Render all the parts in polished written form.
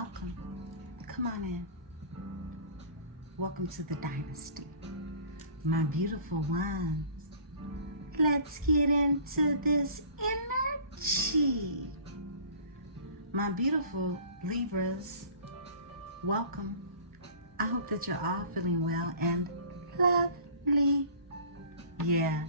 welcome. Come on in. Welcome to the dynasty. My beautiful ones. Let's get into this energy. My beautiful Libras, welcome. I hope that you're all feeling well and lovely. Yeah,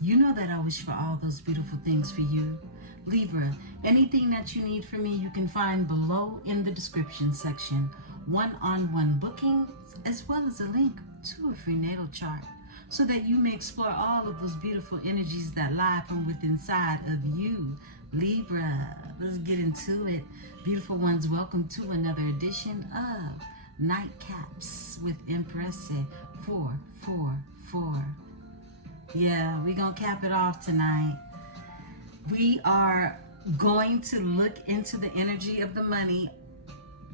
you know that I wish for all those beautiful things for you. Libra, anything that you need from me, you can find below in the description section. One-on-one bookings, as well as a link to a free natal chart, so that you may explore all of those beautiful energies that lie from within inside of you. Libra, let's get into it. Beautiful ones, welcome to another edition of Nightcaps with Emperesse 444. Yeah, we're gonna cap it off tonight. We are going to look into the energy of the money.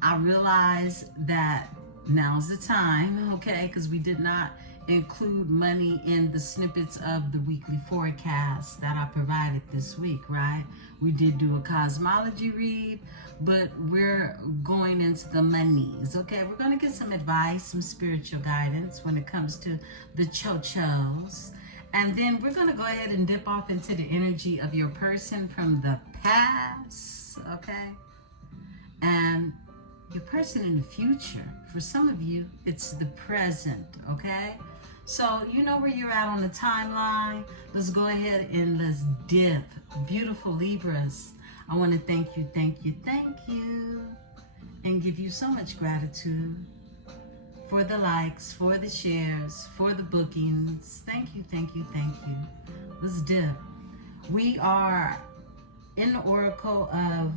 I realize that now's the time, okay, because we did not include money in the snippets of the weekly forecast that I provided this week, right? We did do a cosmology read, but we're going into the monies, okay? We're going to get some advice, some spiritual guidance when it comes to the cho-chos. And then we're going to go ahead and dip off into the energy of your person from the past, okay? And your person in the future. For some of you, it's the present, okay? So you know where you're at on the timeline. Let's go ahead and let's dip. Beautiful Libras, I want to thank you, and give you so much gratitude for the likes, for the shares, for the bookings. Thank you. Let's dip. We are in the oracle of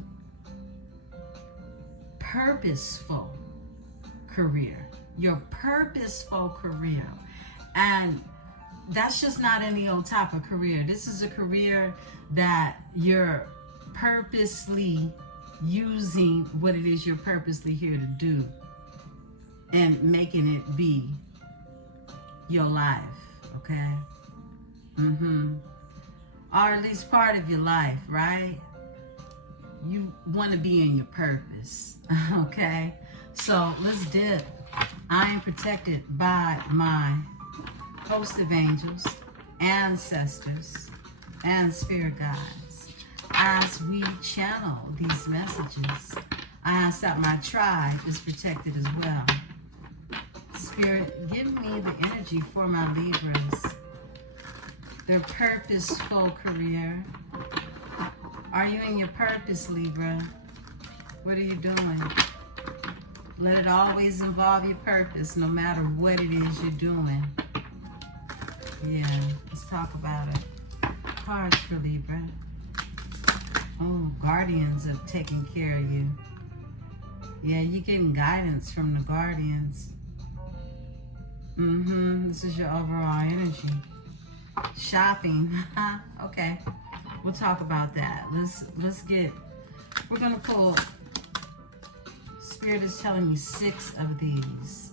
purposeful career. Your purposeful career. And that's just not any old type of career. This is a career that you're purposely using what it is you're purposely here to do and making it be your life, okay? Or at least part of your life, right? You want to be in your purpose, okay? So let's dip. I am protected by my host of angels, ancestors, and spirit guides. As we channel these messages, I ask that my tribe is protected as well. Spirit, give me the energy for my Libras, their purposeful career. Are you in your purpose, Libra? What are you doing? Let it always involve your purpose, no matter what it is you're doing. Yeah, let's talk about it. Cards for Libra. Oh, guardians are taking care of you. Yeah, you're getting guidance from the guardians. This is your overall energy. Shopping. Okay, we'll talk about that. We're gonna pull. Spirit is telling me 6 of these.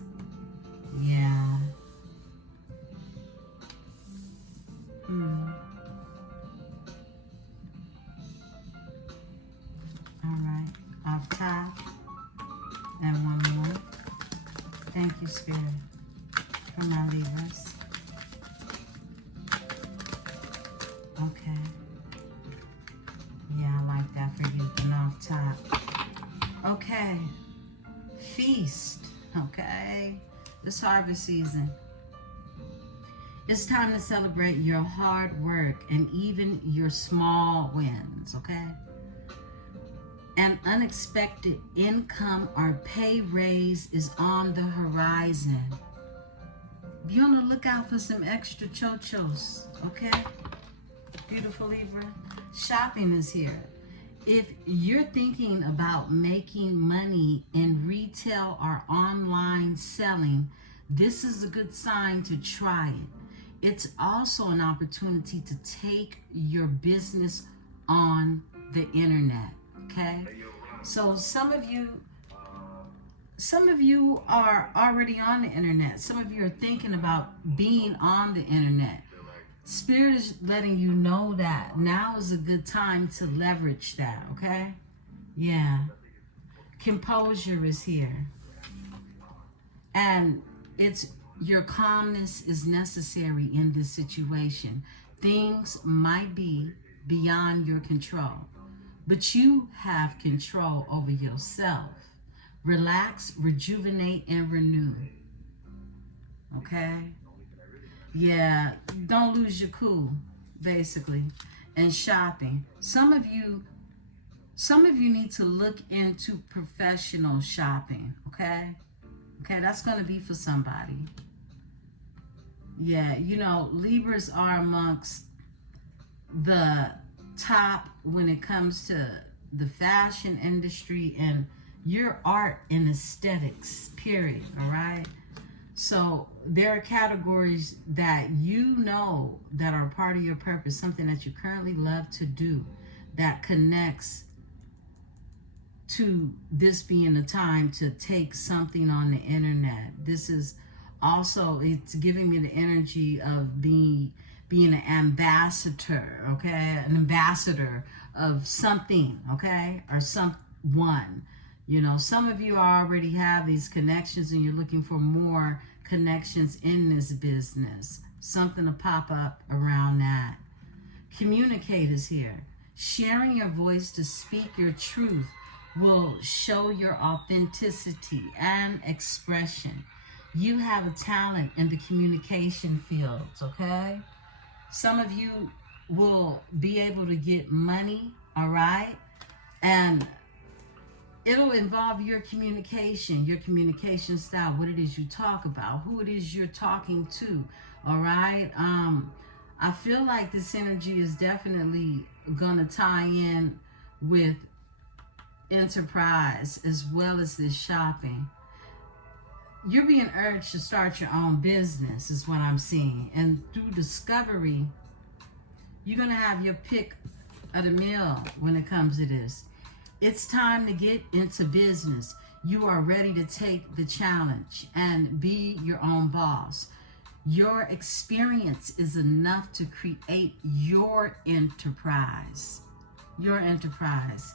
Yeah. All right, off top, and one more. Thank you, Spirit, for my Libras. Okay. Yeah, I like that for you, and off top. Okay. Feast, okay? This harvest season. It's time to celebrate your hard work and even your small wins, okay? An unexpected income or pay raise is on the horizon. Be on the lookout for some extra cho-chos, okay? Beautiful Libra. Shopping is here. If you're thinking about making money in retail or online selling, this is a good sign to try it. It's also an opportunity to take your business on the internet, okay? So some of you are already on the internet. Some of you are thinking about being on the internet. Spirit is letting you know that now is a good time to leverage that, okay? Yeah. Composure is here. And your calmness is necessary in this situation. Things might be beyond your control, but you have control over yourself. Relax, rejuvenate, and renew. Okay? Yeah, don't lose your cool, basically. And shopping. Some of you need to look into professional shopping, okay? Okay, that's going to be for somebody. Yeah, you know, Libras are amongst the top when it comes to the fashion industry and your art and aesthetics, period, all right? So there are categories that you know that are part of your purpose, something that you currently love to do that connects to this being the time to take something on the internet. This is also, it's giving me the energy of being an ambassador, okay? An ambassador of something, okay? Or someone. You know, some of you already have these connections and you're looking for more connections in this business. Something to pop up around that. Communicate is here. Sharing your voice to speak your truth will show your authenticity and expression. You have a talent in the communication fields, okay? Some of you will be able to get money, all right? And it'll involve your communication style, what it is you talk about, who it is you're talking to, all right? I feel like this energy is definitely gonna tie in with enterprise as well as this shopping. You're being urged to start your own business is what I'm seeing. And through discovery, you're gonna have your pick of the meal when it comes to this. It's time to get into business. You are ready to take the challenge and be your own boss. Your experience is enough to create your enterprise. Your enterprise.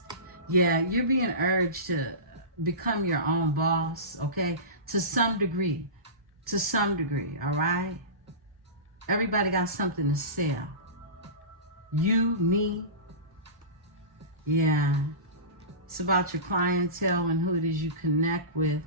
Yeah, you're being urged to become your own boss, okay? To some degree, all right? Everybody got something to sell. You, me, yeah. It's about your clientele and who it is you connect with,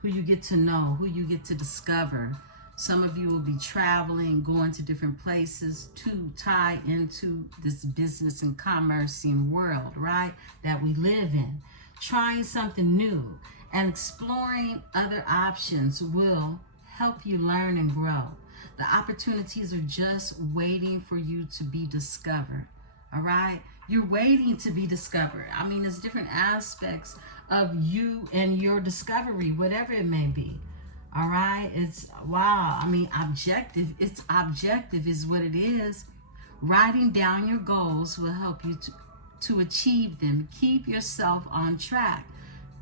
who you get to know, who you get to discover. Some of you will be traveling, going to different places to tie into this business and commercing world, right? That we live in. Trying something new and exploring other options will help you learn and grow. The opportunities are just waiting for you to be discovered, all right? You're waiting to be discovered. I mean, there's different aspects of you and your discovery, whatever it may be. All right, it's wow. I mean, objective. It's objective is what it is. Writing down your goals will help you to achieve them. Keep yourself on track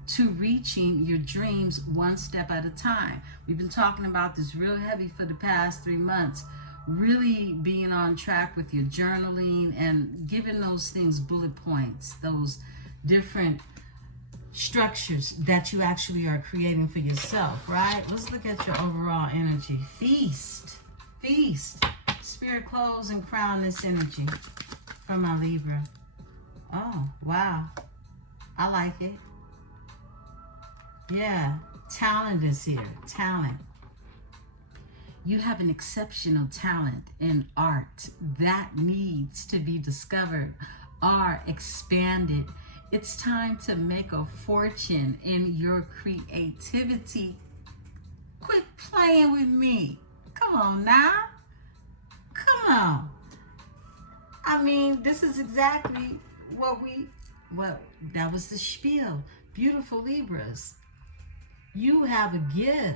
to reaching your dreams one step at a time. We've been talking about this real heavy for the past 3 months. Really being on track with your journaling and giving those things bullet points, those different structures that you actually are creating for yourself, right? Let's look at your overall energy. Feast. Spirit, close and crown this energy from my Libra. Oh, wow. I like it. Yeah. Talent is here. Talent. You have an exceptional talent in art that needs to be discovered or expanded. It's time to make a fortune in your creativity. Quit playing with me. Come on now. Come on. I mean, this is exactly what that was the spiel. Beautiful Libras. You have a gift.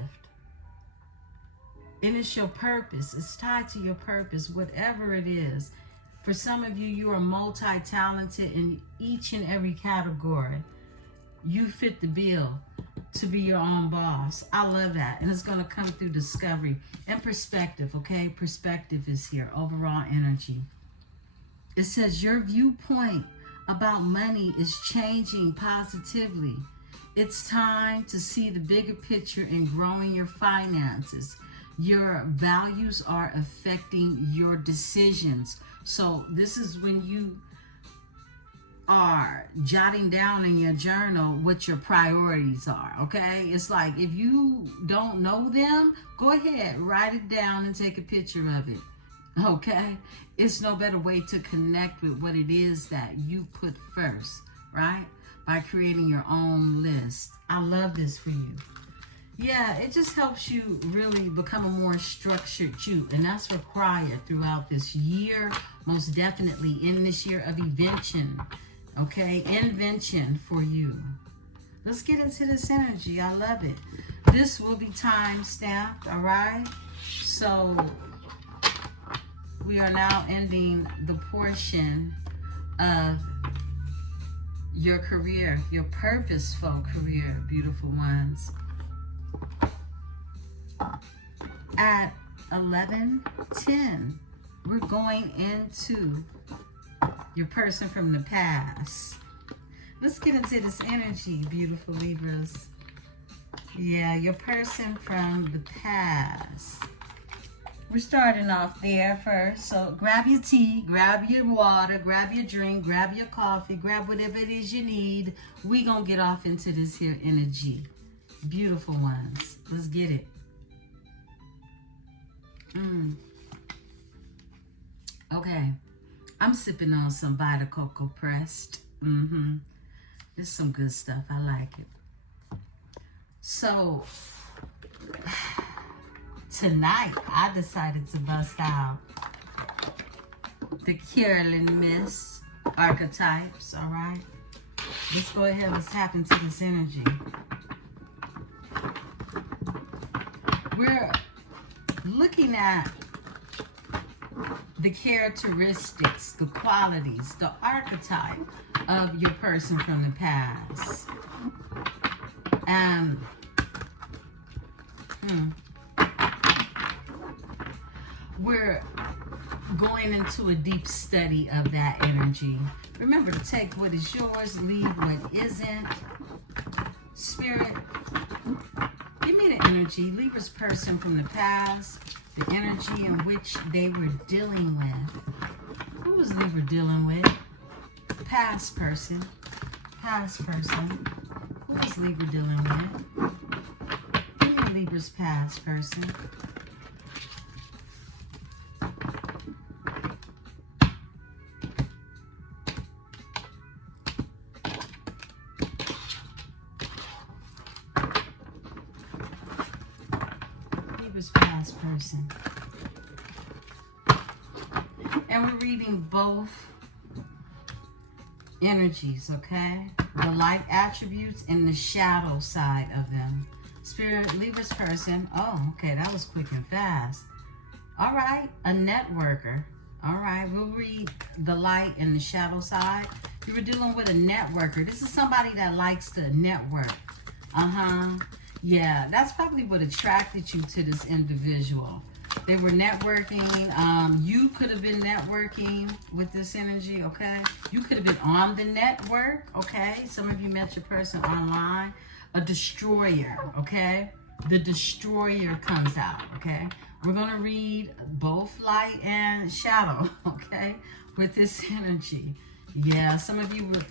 And it's your purpose. It's tied to your purpose, whatever it is. For some of you, you are multi-talented in each and every category. You fit the bill to be your own boss. I love that. And it's going to come through discovery and perspective, okay? Perspective is here, overall energy. It says your viewpoint about money is changing positively. It's time to see the bigger picture in growing your finances. Your values are affecting your decisions. So this is when you are jotting down in your journal what your priorities are, okay? It's like if you don't know them, go ahead, write it down and take a picture of it, okay? It's no better way to connect with what it is that you put first, right? By creating your own list. I love this for you. Yeah, it just helps you really become a more structured you, and that's required throughout this year, most definitely in this year of invention. Okay, invention for you. Let's get into this energy. I love it. This will be time stamped, all right? So we are now ending the portion of your career, your purposeful career, beautiful ones. At 11:10, we're going into your person from the past. Let's get into this energy, beautiful Libras. Yeah, your person from the past. We're starting off there first. So grab your tea, grab your water, grab your drink, grab your coffee, grab whatever it is you need. We're going to get off into this here energy. Beautiful ones. Let's get it. Okay. I'm sipping on some Vita Coco pressed. This is some good stuff. I like it. So, tonight, I decided to bust out the Carolyn Miss archetypes, all right? Let's go ahead. Let's tap into this energy. We're looking at the characteristics, the qualities, the archetype of your person from the past. We're going into a deep study of that energy. Remember to take what is yours, leave what isn't. Spirit, give me the energy. Libra's person from the past. The energy in which they were dealing with. Who was Libra dealing with? Past person. Past person. Who was Libra dealing with? Give me Libra's past person. Libra's past person. And we're reading both energies, okay? The light attributes and the shadow side of them. Spirit, Libra's person. Oh, okay, that was quick and fast. All right, a networker. All right, we'll read the light and the shadow side. You were dealing with a networker. This is somebody that likes to network. Yeah, that's probably what attracted you to this individual. They were networking. You could have been networking with this energy, okay? You could have been on the network, okay? Some of you met your person online. A destroyer, okay? The destroyer comes out, okay? We're going to read both light and shadow, okay? With this energy. Yeah, some of you were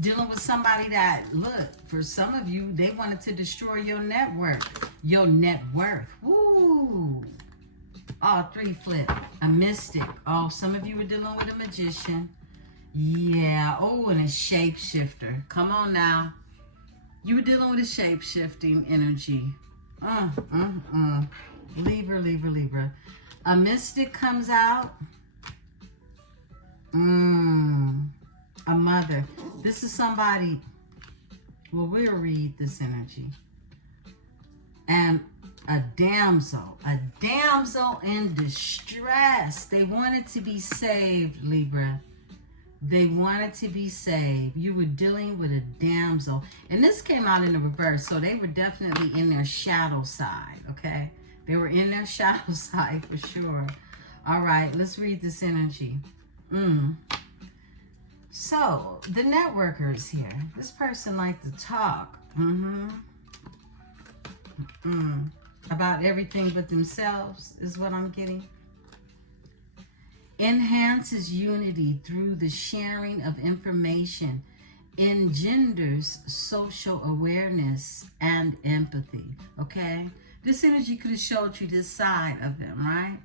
dealing with somebody that, look, for some of you, they wanted to destroy your network, your net worth. Woo! Oh, 3 flip. A mystic. Oh, some of you were dealing with a magician. Yeah. Oh, and a shapeshifter. Come on now. You were dealing with a shape-shifting energy. Libra, Libra, Libra. A mystic comes out. A mother. This is somebody. Well, we'll read this energy. And a damsel in distress. They wanted to be saved, Libra. They wanted to be saved. You were dealing with a damsel. And this came out in the reverse. So they were definitely in their shadow side, okay? They were in their shadow side for sure. All right, let's read this energy. So, the networker is here. This person like to talk. About everything but themselves is what I'm getting. Enhances unity through the sharing of information. Engenders social awareness and empathy. Okay? This energy could have showed you this side of them, right?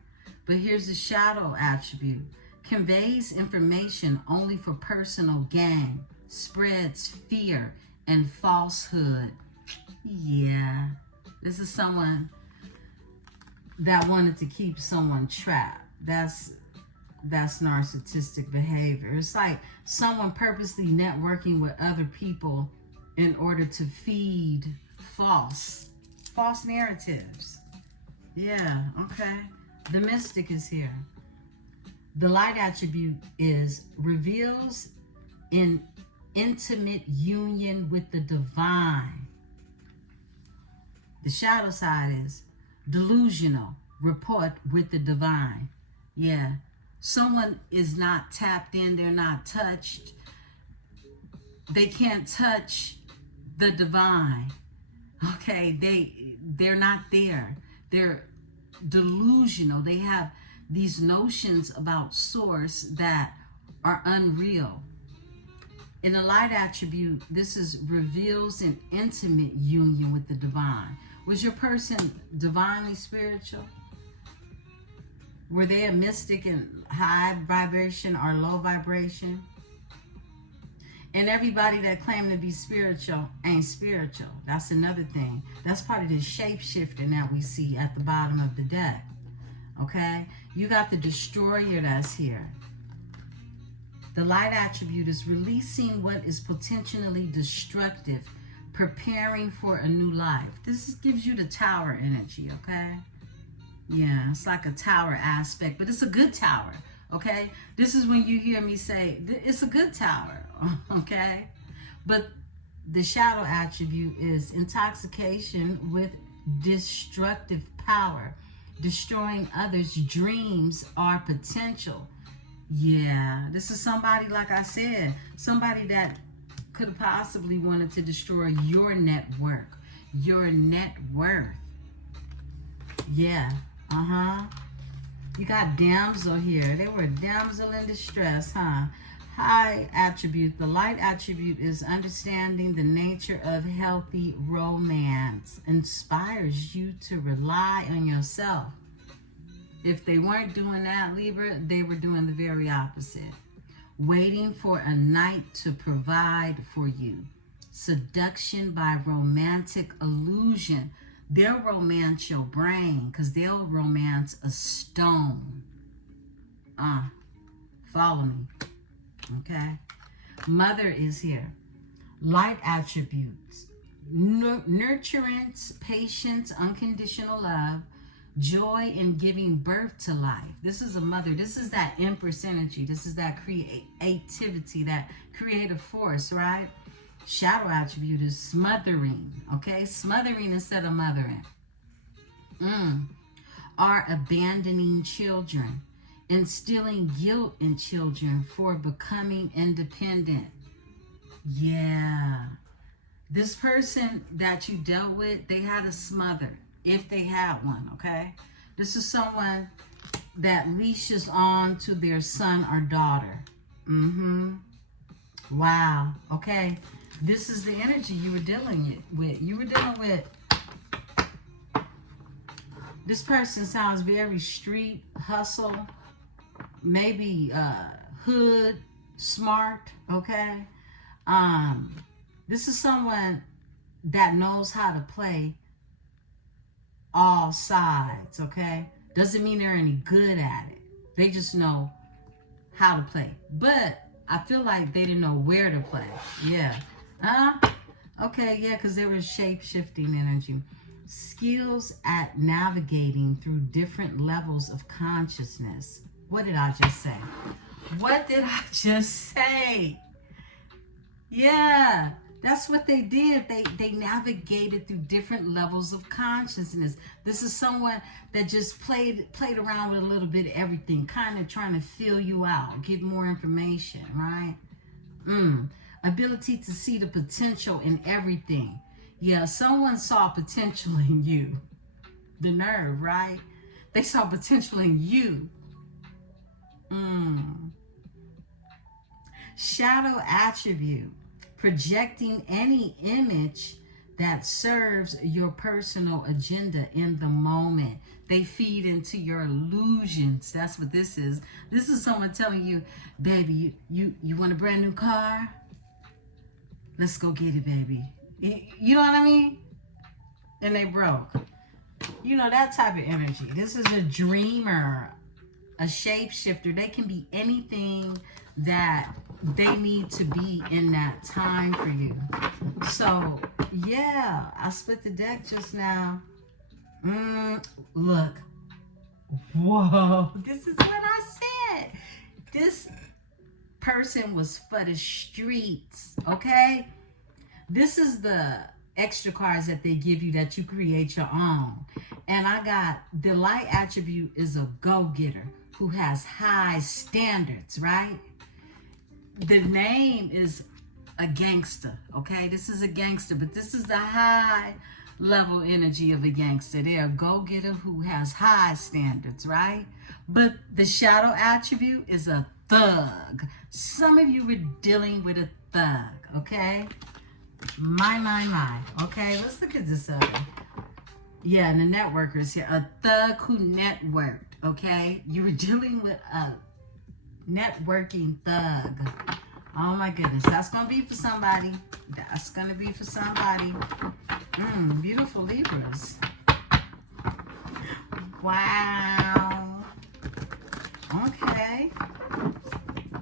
But here's the shadow attribute. Conveys information only for personal gain. Spreads fear and falsehood. Yeah. This is someone that wanted to keep someone trapped. That's narcissistic behavior. It's like someone purposely networking with other people in order to feed false narratives. Yeah, okay. The mystic is here. The light attribute is reveals in intimate union with the divine. The shadow side is delusional rapport with the divine. Yeah. Someone is not tapped in, they're not touched. They can't touch the divine. Okay, they're not there. They're delusional. They have these notions about source that are unreal. In the light attribute, this is reveals an intimate union with the divine. Was your person divinely spiritual? Were they a mystic in high vibration or low vibration? And everybody that claimed to be spiritual ain't spiritual. That's another thing. That's part of the shape-shifting that we see at the bottom of the deck. Okay? You got the destroyer that's here. The light attribute is releasing what is potentially destructive, preparing for a new life. This gives you the tower energy, okay? Yeah, it's like a tower aspect, but it's a good tower, okay? This is when you hear me say, it's a good tower, okay? But the shadow attribute is intoxication with destructive power, destroying others' dreams or potential. Yeah, this is somebody, like I said, somebody that could have possibly wanted to destroy your network, your net worth. Yeah. You got damsel here. They were damsel in distress, huh? High attribute. The light attribute is understanding the nature of healthy romance. Inspires you to rely on yourself. If they weren't doing that, Libra, they were doing the very opposite. Waiting for a knight to provide for you. Seduction by romantic illusion. They'll romance your brain because they'll romance a stone. Follow me. Okay. Mother is here. Light attributes. Nurturance, patience, unconditional love, joy in giving birth to life. This is a mother. This is that Empress energy. This is that creativity, that creative force, right? Shadow attribute is smothering, okay? Smothering instead of mothering. Are abandoning children, instilling guilt in children for becoming independent. Yeah. This person that you dealt with, they had a smother, if they had one, okay? This is someone that leashes on to their son or daughter. Wow, okay? This is the energy you were dealing with. You were dealing with, this person sounds very street, hustle, maybe hood, smart, okay? This is someone that knows how to play all sides, okay? Doesn't mean they're any good at it. They just know how to play. But I feel like they didn't know where to play. Yeah. Okay, yeah, because they were shape-shifting energy. Skills at navigating through different levels of consciousness. What did I just say? What did I just say? Yeah, that's what they did. They navigated through different levels of consciousness. This is someone that just played around with a little bit of everything, kind of trying to fill you out, get more information, right? Ability to see the potential in everything. Yeah, someone saw potential in you. The nerve, right? They saw potential in you. Shadow attribute. Projecting any image that serves your personal agenda in the moment. They feed into your illusions. That's what this is. This is someone telling you, baby, you want a brand new car? Let's go get it, baby. You know what I mean? And they broke. You know, that type of energy. This is a dreamer, a shapeshifter. They can be anything that they need to be in that time for you. So, yeah, I split the deck just now. Look. Whoa. This is what I said. This person was for the streets, okay? This is the extra cards that they give you that you create your own. And I got the light attribute is a go-getter who has high standards, right? The name is a gangster, okay? This is a gangster, but this is the high level energy of a gangster. They're a go-getter who has high standards, right? But the shadow attribute is a thug. Some of you were dealing with a thug, okay? My. Okay, let's look at this other. Yeah, and the networkers here. A thug who networked, okay? You were dealing with a networking thug. Oh my goodness, that's gonna be for somebody. That's gonna be for somebody. Beautiful Libras. Wow. Okay.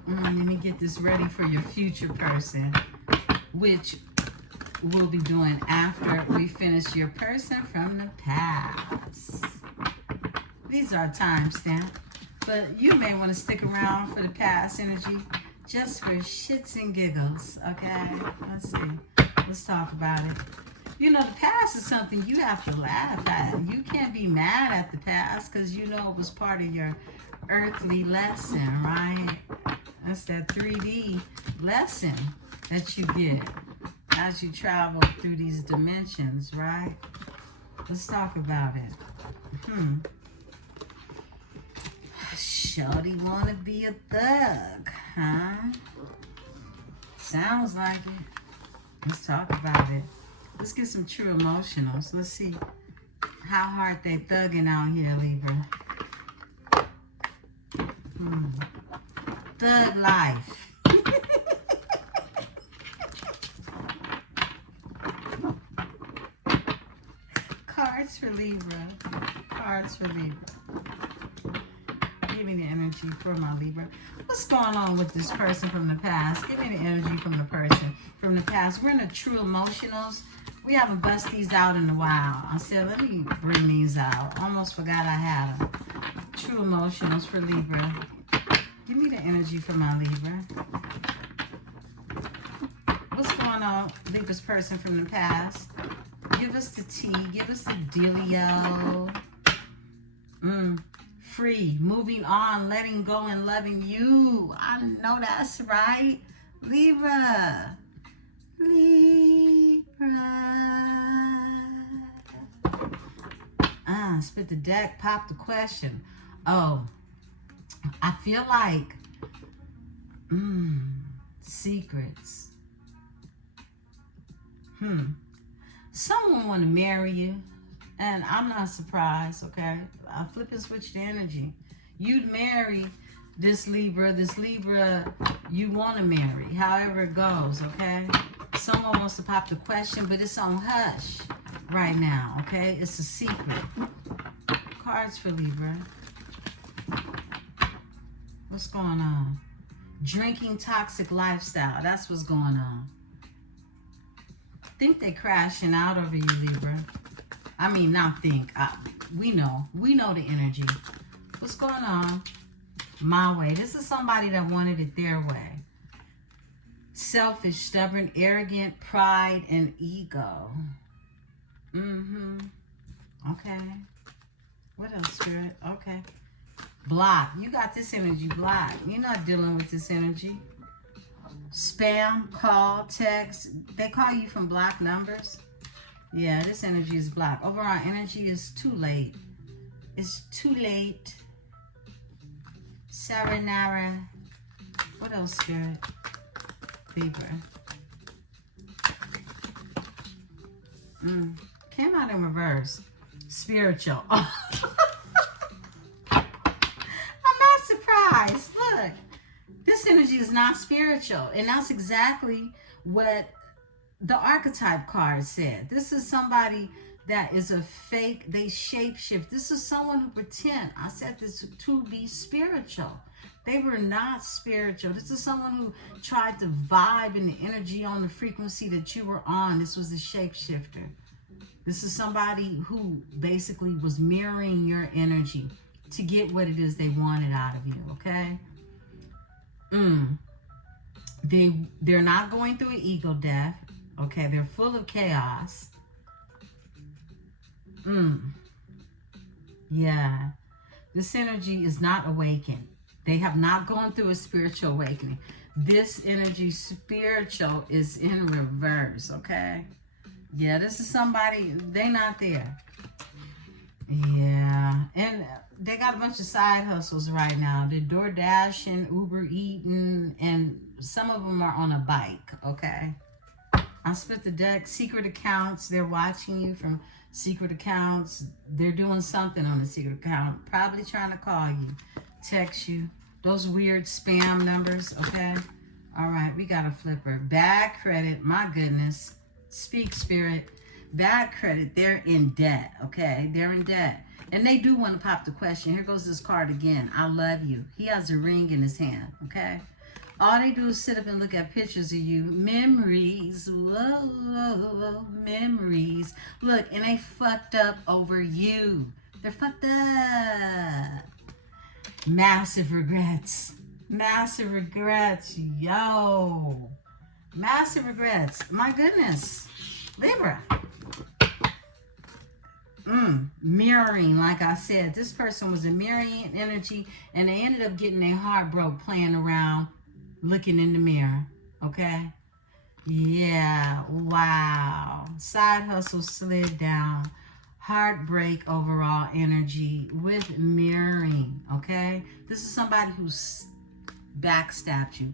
Let me get this ready for your future person, which we'll be doing after we finish your person from the past. These are timestamps, but you may want to stick around for the past energy just for shits and giggles, okay? Let's see. Let's talk about it. You know, the past is something you have to laugh at. You can't be mad at the past because you know it was part of your earthly lesson, right? That's that 3D lesson that you get as you travel through these dimensions, right? Let's talk about it. Shorty wanna be a thug, huh? Sounds like it. Let's talk about it. Let's get some true emotionals. Let's see how hard they thugging out here, Libra. Thug life. Cards for Libra. Cards for Libra. Give me the energy for my Libra. What's going on with this person from the past? Give me the energy from the person from the past. We're in the true emotionals. We haven't bust these out in a while. I said, let me bring these out. Almost forgot I had them. True emotionals for Libra. Give me the energy for my Libra. What's going on, Libra's person from the past? Give us the tea. Give us the dealio. Free, moving on, letting go and loving you. I know that's right. Libra. Spit the deck, pop the question. Oh, I feel like secrets. Someone want to marry you, and I'm not surprised, okay? I flip and switch the energy. You'd marry this Libra you want to marry, however it goes, okay? Someone wants to pop the question, but it's on hush right now, okay? It's a secret. Cards for Libra. What's going on? Drinking toxic lifestyle. That's what's going on. Think they crashing out over you, Libra. I mean, not think. We know the energy. What's going on? My way. This is somebody that wanted it their way. Selfish, stubborn, arrogant, pride, and ego. Okay. What else, Spirit? Okay. Block. You got this energy blocked. You're not dealing with this energy. spam, call, text. They call you from blocked numbers. Yeah, this energy is blocked. Overall energy is too late. It's too late. Saranara. What else, Spirit? Libra. Came out in reverse. Spiritual. I'm not surprised. Look, this energy is not spiritual. And that's exactly what the archetype card said. This is somebody that is a fake. They shapeshift. This is someone who pretend. I said this to be spiritual. They were not spiritual. This is someone who tried to vibe in the energy on the frequency that you were on. This was the shapeshifter. This is somebody who basically was mirroring your energy to get what it is they wanted out of you, okay? They're not going through an ego death, okay? They're full of chaos. Yeah. This energy is not awakened. They have not gone through a spiritual awakening. This energy, spiritual, is in reverse, okay? Yeah, this is somebody, they not there. Yeah, and they got a bunch of side hustles right now. They're DoorDashing, Uber eating, and some of them are on a bike, okay? I split the deck. Secret accounts, they're watching you from secret accounts. They're doing something on the secret account. Probably trying to call you, text you. Those weird spam numbers, okay? All right, we got a flipper. Bad credit, my goodness. Speak, Spirit. Bad credit, they're in debt, okay? They're in debt. And they do want to pop the question. Here goes this card again. I love you. He has a ring in his hand, okay? All they do is sit up and look at pictures of you. Memories. Whoa, whoa, whoa, memories. Look, and they fucked up over you. They're fucked up. Massive regrets. Massive regrets. Yo. Massive regrets. My goodness. Libra. Mirroring, like I said. This person was a mirroring energy, and they ended up getting their heart broke playing around, looking in the mirror. Okay? Yeah. Wow. Side hustle slid down. Heartbreak overall energy with mirroring. Okay? This is somebody who's backstabbed you.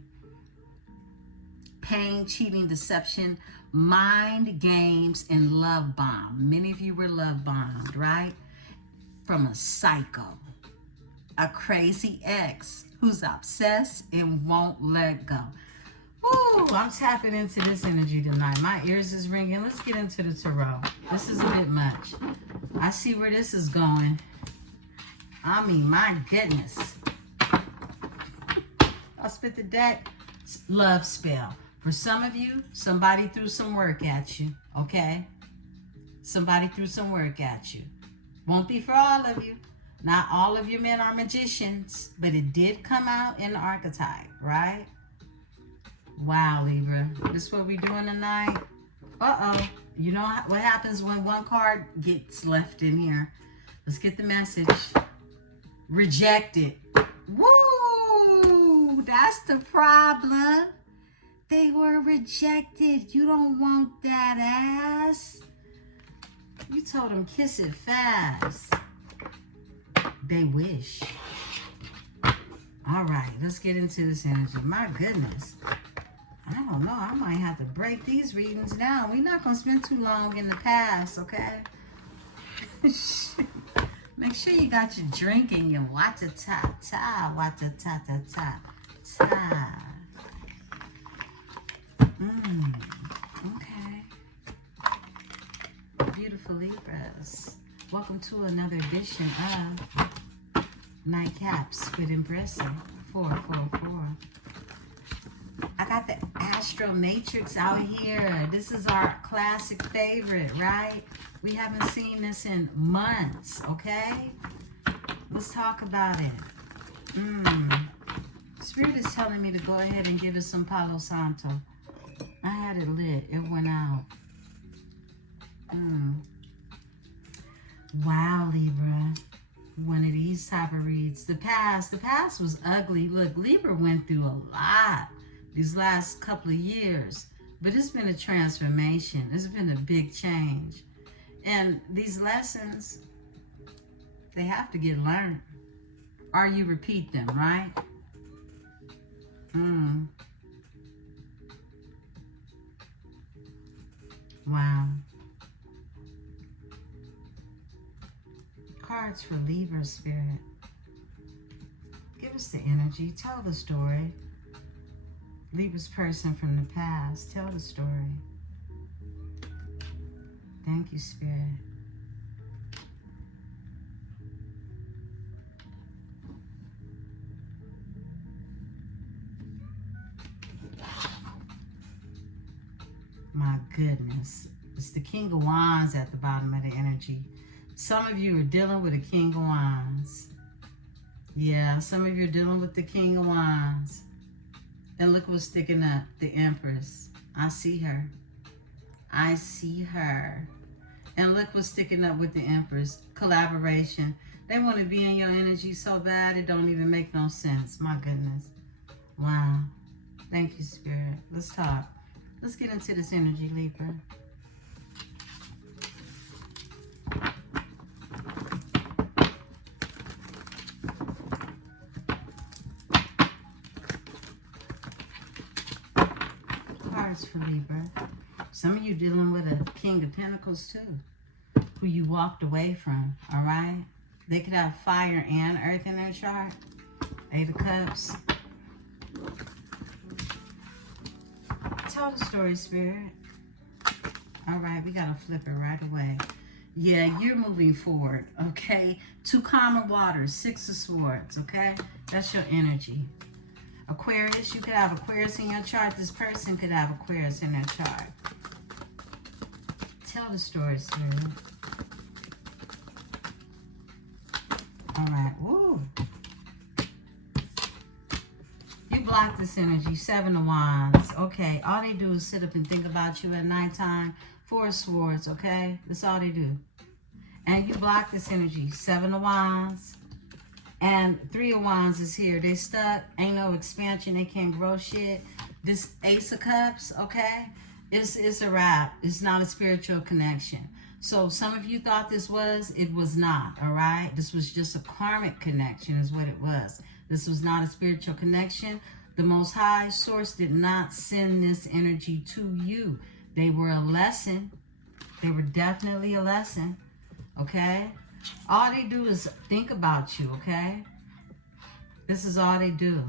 Pain, cheating, deception, mind games, and love bomb. Many of you were love bombed, right? From a psycho, a crazy ex who's obsessed and won't let go. Ooh, I'm tapping into this energy tonight. My ears is ringing. Let's get into the tarot. This is a bit much. I see where this is going. I mean, my goodness. I'll spit the deck. Love spell. For some of you, somebody threw some work at you, okay? Somebody threw some work at you. Won't be for all of you. Not all of your men are magicians, but it did come out in the archetype, right? Wow, Libra. This is what we're doing tonight. Uh-oh. You know what happens when one card gets left in here? Let's get the message. Rejected. Woo! That's the problem. They were rejected. You don't want that ass. You told them kiss it fast. They wish. All right, let's get into this energy. My goodness. I don't know. I might have to break these readings down. We're not going to spend too long in the past, okay? Make sure you got your drink and your wata-ta-ta, wata-ta-ta-ta-ta. Okay. Beautiful Libras. Welcome to another edition of Nightcaps with Emperesse 444. I got the Astro Matrix out here. This is our classic favorite, right? We haven't seen this in months, okay? Let's talk about it. Spirit is telling me to go ahead and give us some Palo Santo. I had it lit. It went out. Wow, Libra. One of these type of reads. The past was ugly. Look, Libra went through a lot. these last couple of years. But it's been a transformation. It's been a big change. And these lessons, they have to get learned. Or you repeat them, right? Wow. Cards for Libra, Spirit. Give us the energy. Tell the story. Libra's person from the past. Tell the story. Thank you, Spirit. My goodness. It's the King of Wands at the bottom of the energy. Some of you are dealing with a King of Wands. Yeah, some of you are dealing with the King of Wands. And look what's sticking up, the Empress. I see her. I see her. And look what's sticking up with the Empress. Collaboration. They want to be in your energy so bad it don't even make no sense. My goodness. Wow. Thank you, Spirit. Let's talk. Let's get into this energy, Libra. Cards for Libra. Some of you dealing with a King of Pentacles too, who you walked away from, all right? They could have fire and earth in their chart. Eight of Cups. Tell the story, Spirit. All right, we got to flip it right away. Yeah, you're moving forward, okay? Two calmer waters, Six of Swords, okay? That's your energy. Aquarius, you could have Aquarius in your chart. This person could have Aquarius in their chart. Tell the story, Spirit. All right, woo. Block this energy. Seven of Wands. Okay, all they do is sit up and think about you at nighttime. Four of Swords. Okay, that's all they do. And you block this energy. Seven of Wands and Three of Wands is here. They stuck. Ain't no expansion. They can't grow shit. This Ace of Cups. Okay, it's a wrap. It's not a spiritual connection. So some of you thought this was. It was not. All right, this was just a karmic connection is what it was. This was not a spiritual connection. The Most High Source did not send this energy to you. They were a lesson. They were definitely a lesson. Okay? All they do is think about you, okay? This is all they do.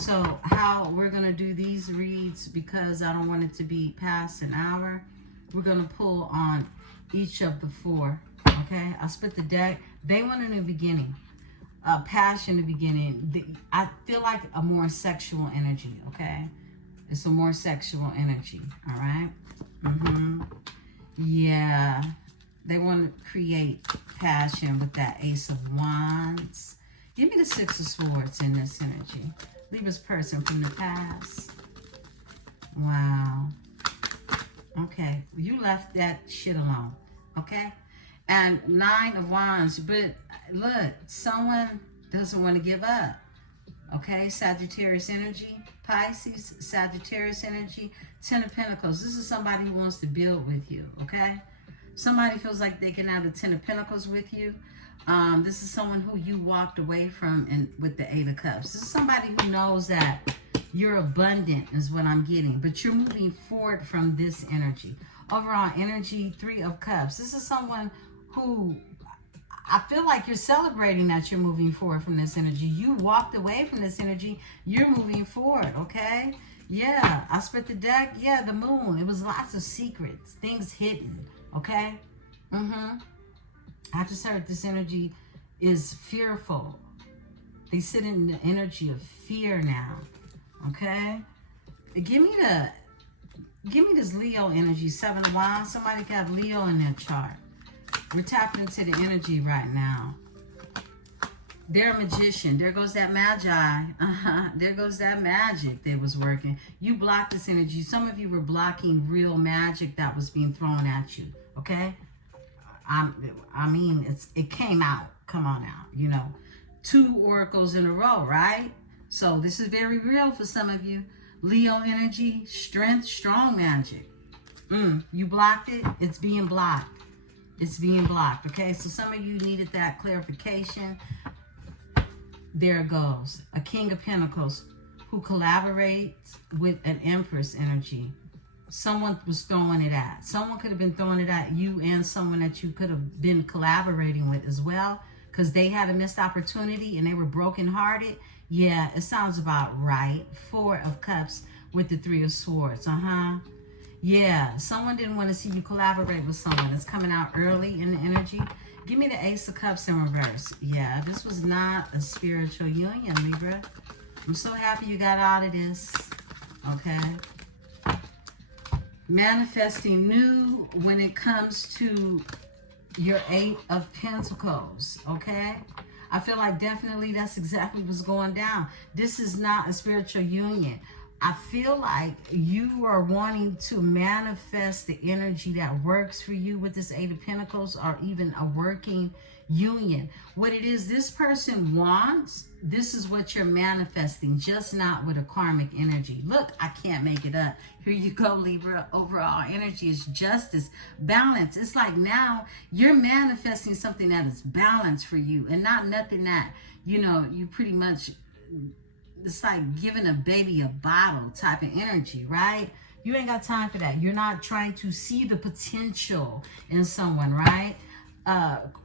So how we're going to do these reads, because I don't want it to be past an hour, we're going to pull on each of the four. Okay, I split the deck. They want a new beginning, a passion in the beginning. I feel like a more sexual energy. Okay, it's a more sexual energy. All right. Yeah, they want to create passion with that Ace of Wands. Give me the Six of Swords in this energy. Libra's person from the past. Wow. Okay, you left that shit alone. Okay. And Nine of Wands, but look, someone doesn't want to give up, okay? Sagittarius energy, Pisces, Sagittarius energy, Ten of Pentacles. This is somebody who wants to build with you, okay? Somebody feels like they can have the Ten of Pentacles with you. This is someone who you walked away from with the Eight of Cups. This is somebody who knows that you're abundant is what I'm getting, but you're moving forward from this energy. Overall energy, Three of Cups. This is someone who I feel like you're celebrating that you're moving forward from this energy. You walked away from this energy. You're moving forward, okay? Yeah, I split the deck. Yeah, the Moon. It was lots of secrets, things hidden, okay? I just heard this energy is fearful. They sit in the energy of fear now, okay? Give me this Leo energy, Seven of Wands. Somebody can have Leo in their chart. We're tapping into the energy right now. They're a magician. There goes that magi. There goes that magic that was working. You blocked this energy. Some of you were blocking real magic that was being thrown at you. Okay? I mean, it came out. Come on out. You know, two oracles in a row, right? So this is very real for some of you. Leo energy, strength, strong magic. You blocked it. It's being blocked. It's being blocked. Okay, so some of you needed that clarification. There it goes. A King of Pentacles who collaborates with an Empress energy. Someone was throwing it at. Someone could have been throwing it at you and someone that you could have been collaborating with as well, because they had a missed opportunity and they were brokenhearted. Yeah, it sounds about right. 4 of Cups with the 3 of Swords. Yeah, someone didn't want to see you collaborate with someone. It's coming out early in the energy. Give me the Ace of Cups in reverse. Yeah, this was not a spiritual union, Libra. I'm so happy you got out of this. Okay. Manifesting new when it comes to your 8 of Pentacles. Okay. I feel like definitely that's exactly what's going down. This is not a spiritual union. I feel like you are wanting to manifest the energy that works for you with this 8 of Pentacles, or even a working union. What it is this person wants, this is what you're manifesting, just not with a karmic energy. Look, I can't make it up. Here you go, Libra. Overall energy is justice, balance. It's like now you're manifesting something that is balanced for you, and not nothing that, you know, you pretty much, it's like giving a baby a bottle type of energy, right? You ain't got time for that. You're not trying to see the potential in someone, right?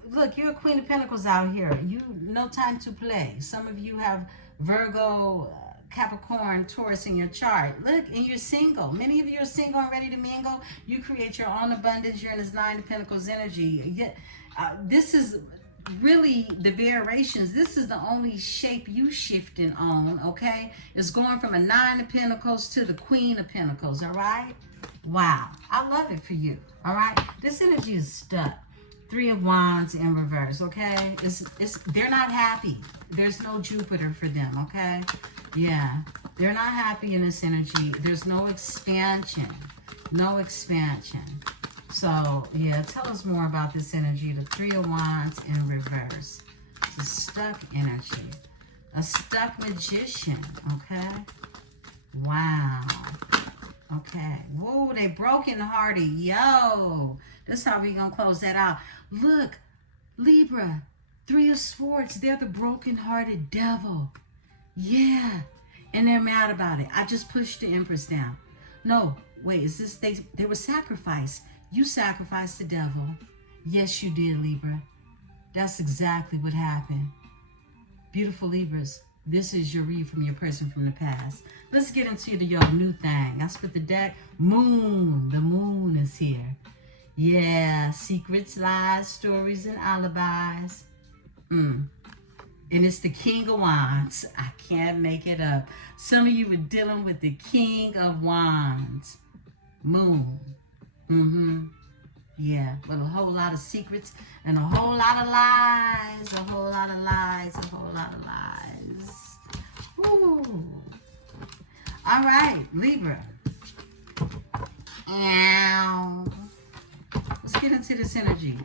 Look, you're a Queen of Pentacles out here. You no time to play. Some of you have Virgo, Capricorn, Taurus in your chart. Look, and you're single. Many of you are single and ready to mingle. You create your own abundance. You're in this 9 of Pentacles energy. This is really the variations. This is the only shape you shifting on, okay? It's going from a 9 of Pentacles to the Queen of Pentacles, all right? Wow. I love it for you, all right? This energy is stuck. 3 of Wands in reverse, okay? They're not happy. There's no Jupiter for them, okay? Yeah. They're not happy in this energy. There's no expansion. No expansion. So, yeah, tell us more about this energy. The 3 of Wands in reverse. It's a stuck energy. A stuck magician, okay? Wow. Okay. Whoa, they broken-hearted. Yo. This is how we going to close that out. Look, Libra, 3 of Swords. They're the broken-hearted devil. Yeah. And they're mad about it. I just pushed the Empress down. No, wait, is this, they were sacrificed. You sacrificed the devil. Yes, you did, Libra. That's exactly what happened. Beautiful Libras, this is your read from your person from the past. Let's get into your new thing. I split the deck. Moon. The moon is here. Yeah, secrets, lies, stories, and alibis. And it's the King of Wands. I can't make it up. Some of you were dealing with the King of Wands. Moon. Yeah, with a whole lot of secrets and a whole lot of lies. A whole lot of lies. A whole lot of lies. Woo. All right, Libra. Ow. Let's get into this energy.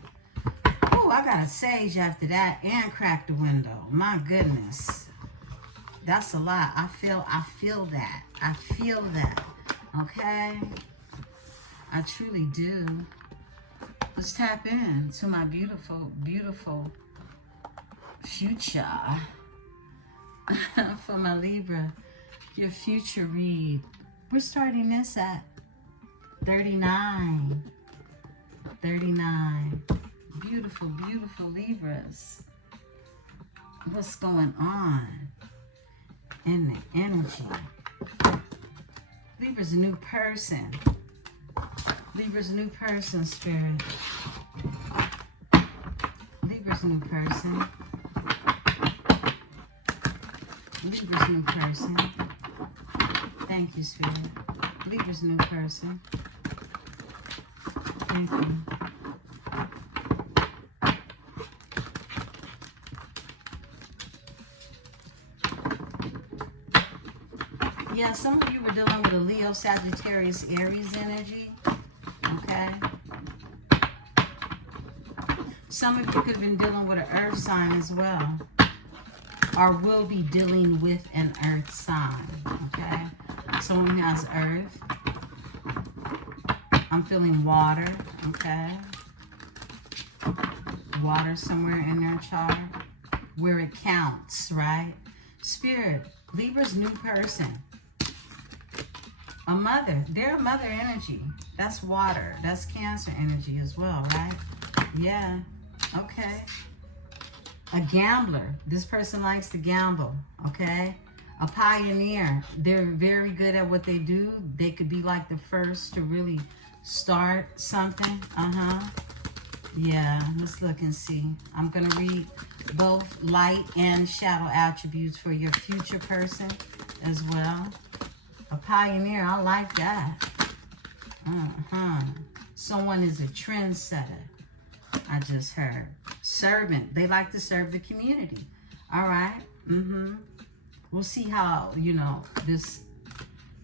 Oh, I got a sage after that and crack the window. My goodness. That's a lot. I feel that. I feel that. Okay? I truly do. Let's tap in to my beautiful, beautiful future. For my Libra, your future read. We're starting this at 39. 39. Beautiful, beautiful Libras. What's going on in the energy? Libra's a new person. Libra's a new person, Spirit. Libra's a new person. Libra's a new person. Thank you, Spirit. Libra's a new person. Thank you. Yeah, some of you were dealing with a Leo, Sagittarius, Aries energy. Okay. Some of you could have been dealing with an earth sign as well. or will be dealing with an earth sign, okay? Someone who has earth. I'm feeling water, okay? Water somewhere in their chart where it counts, right? Spirit, Libra's new person. A mother. They're a mother energy. That's water. That's Cancer energy as well, right? Yeah. Okay. A gambler. This person likes to gamble, okay? A pioneer. They're very good at what they do. They could be like the first to really start something. Yeah, let's look and see. I'm going to read both light and shadow attributes for your future person as well. A pioneer, I like that. Someone is a trendsetter, I just heard. Servant, they like to serve the community. All right. We'll see how, you know, this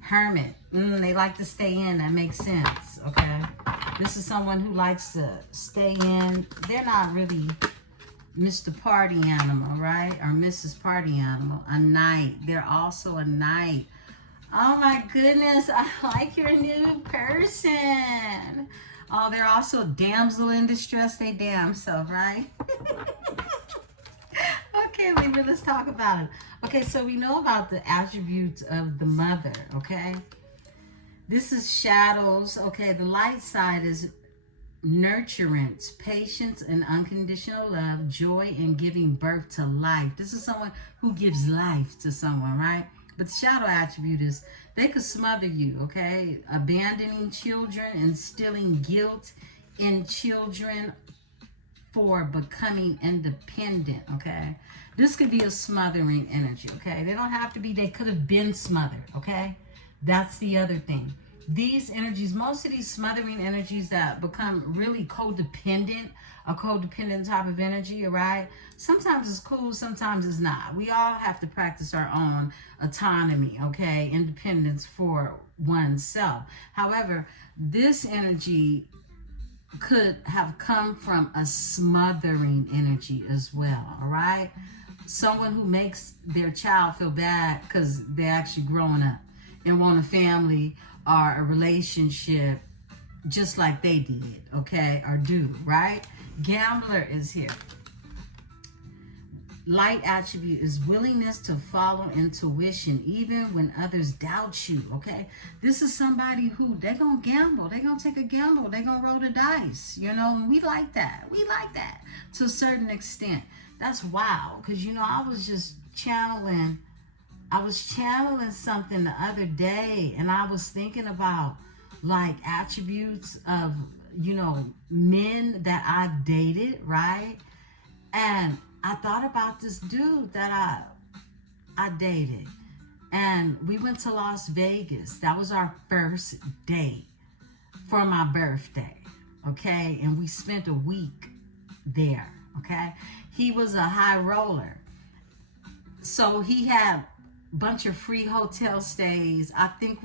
hermit, they like to stay in. That makes sense, okay? This is someone who likes to stay in. They're not really Mr. Party Animal, right? Or Mrs. Party Animal. A knight. They're also a knight. Oh my goodness, I like your new person. Oh, they're also damsel in distress, they damn self, right? Okay, Libra, let's talk about it. Okay, so we know about the attributes of the mother, okay? This is shadows, okay? The light side is nurturance, patience, and unconditional love, joy, and giving birth to life. This is someone who gives life to someone, right? But the shadow attribute is they could smother you, okay? Abandoning children, instilling guilt in children for becoming independent, okay? This could be a smothering energy, okay? They don't have to be, they could have been smothered, okay? That's the other thing. These energies, most of these smothering energies that become really codependent, a codependent type of energy, right? Sometimes it's cool, sometimes it's not. We all have to practice our own autonomy, okay? Independence for oneself. However, this energy could have come from a smothering energy as well, all right? Someone who makes their child feel bad because they're actually growing up and want a family or a relationship just like they did, okay, or do, right? Gambler is here. Light attribute is willingness to follow intuition even when others doubt you, okay? This is somebody who, they're going to gamble. They're going to take a gamble. They're going to roll the dice, you know? And we like that. We like that to a certain extent. That's wild because, you know, I was channeling something the other day and I was thinking about like attributes of, you know, men that I've dated, right? And I thought about this dude that I dated, and we went to Las Vegas. That was our first date for my birthday, okay? And we spent a week there, okay? He was a high roller. So he had a bunch of free hotel stays. I think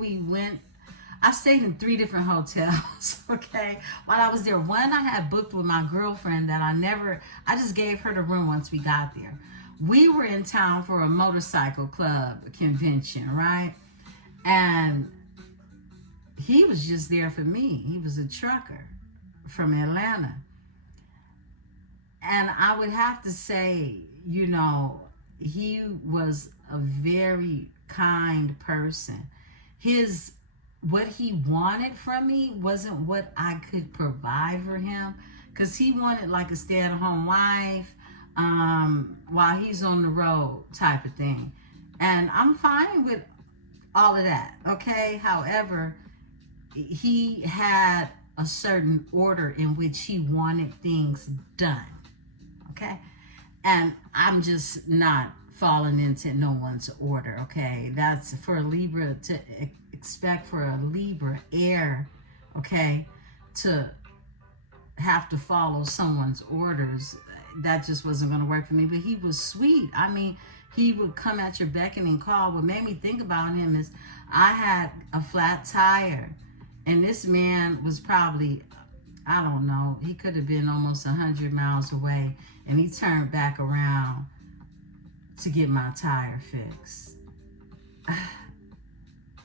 I stayed in 3 different hotels, okay? While I was there, one I had booked with my girlfriend that I just gave her the room once we got there. We were in town for a motorcycle club convention, right? And he was just there for me. He was a trucker from Atlanta. And I would have to say, you know, he was a very kind person. What he wanted from me wasn't what I could provide for him, because he wanted like a stay-at-home wife while he's on the road type of thing. And I'm fine with all of that, okay? However, he had a certain order in which he wanted things done, okay? And I'm just not falling into no one's order, okay? That's for a Libra to expect, for a Libra air, okay, to have to follow someone's orders. That just wasn't going to work for me. But he was sweet. I mean, he would come at your beckoning call. What made me think about him is I had a flat tire, and this man was probably, I don't know, he could have been almost 100 miles away, and he turned back around to get my tire fixed.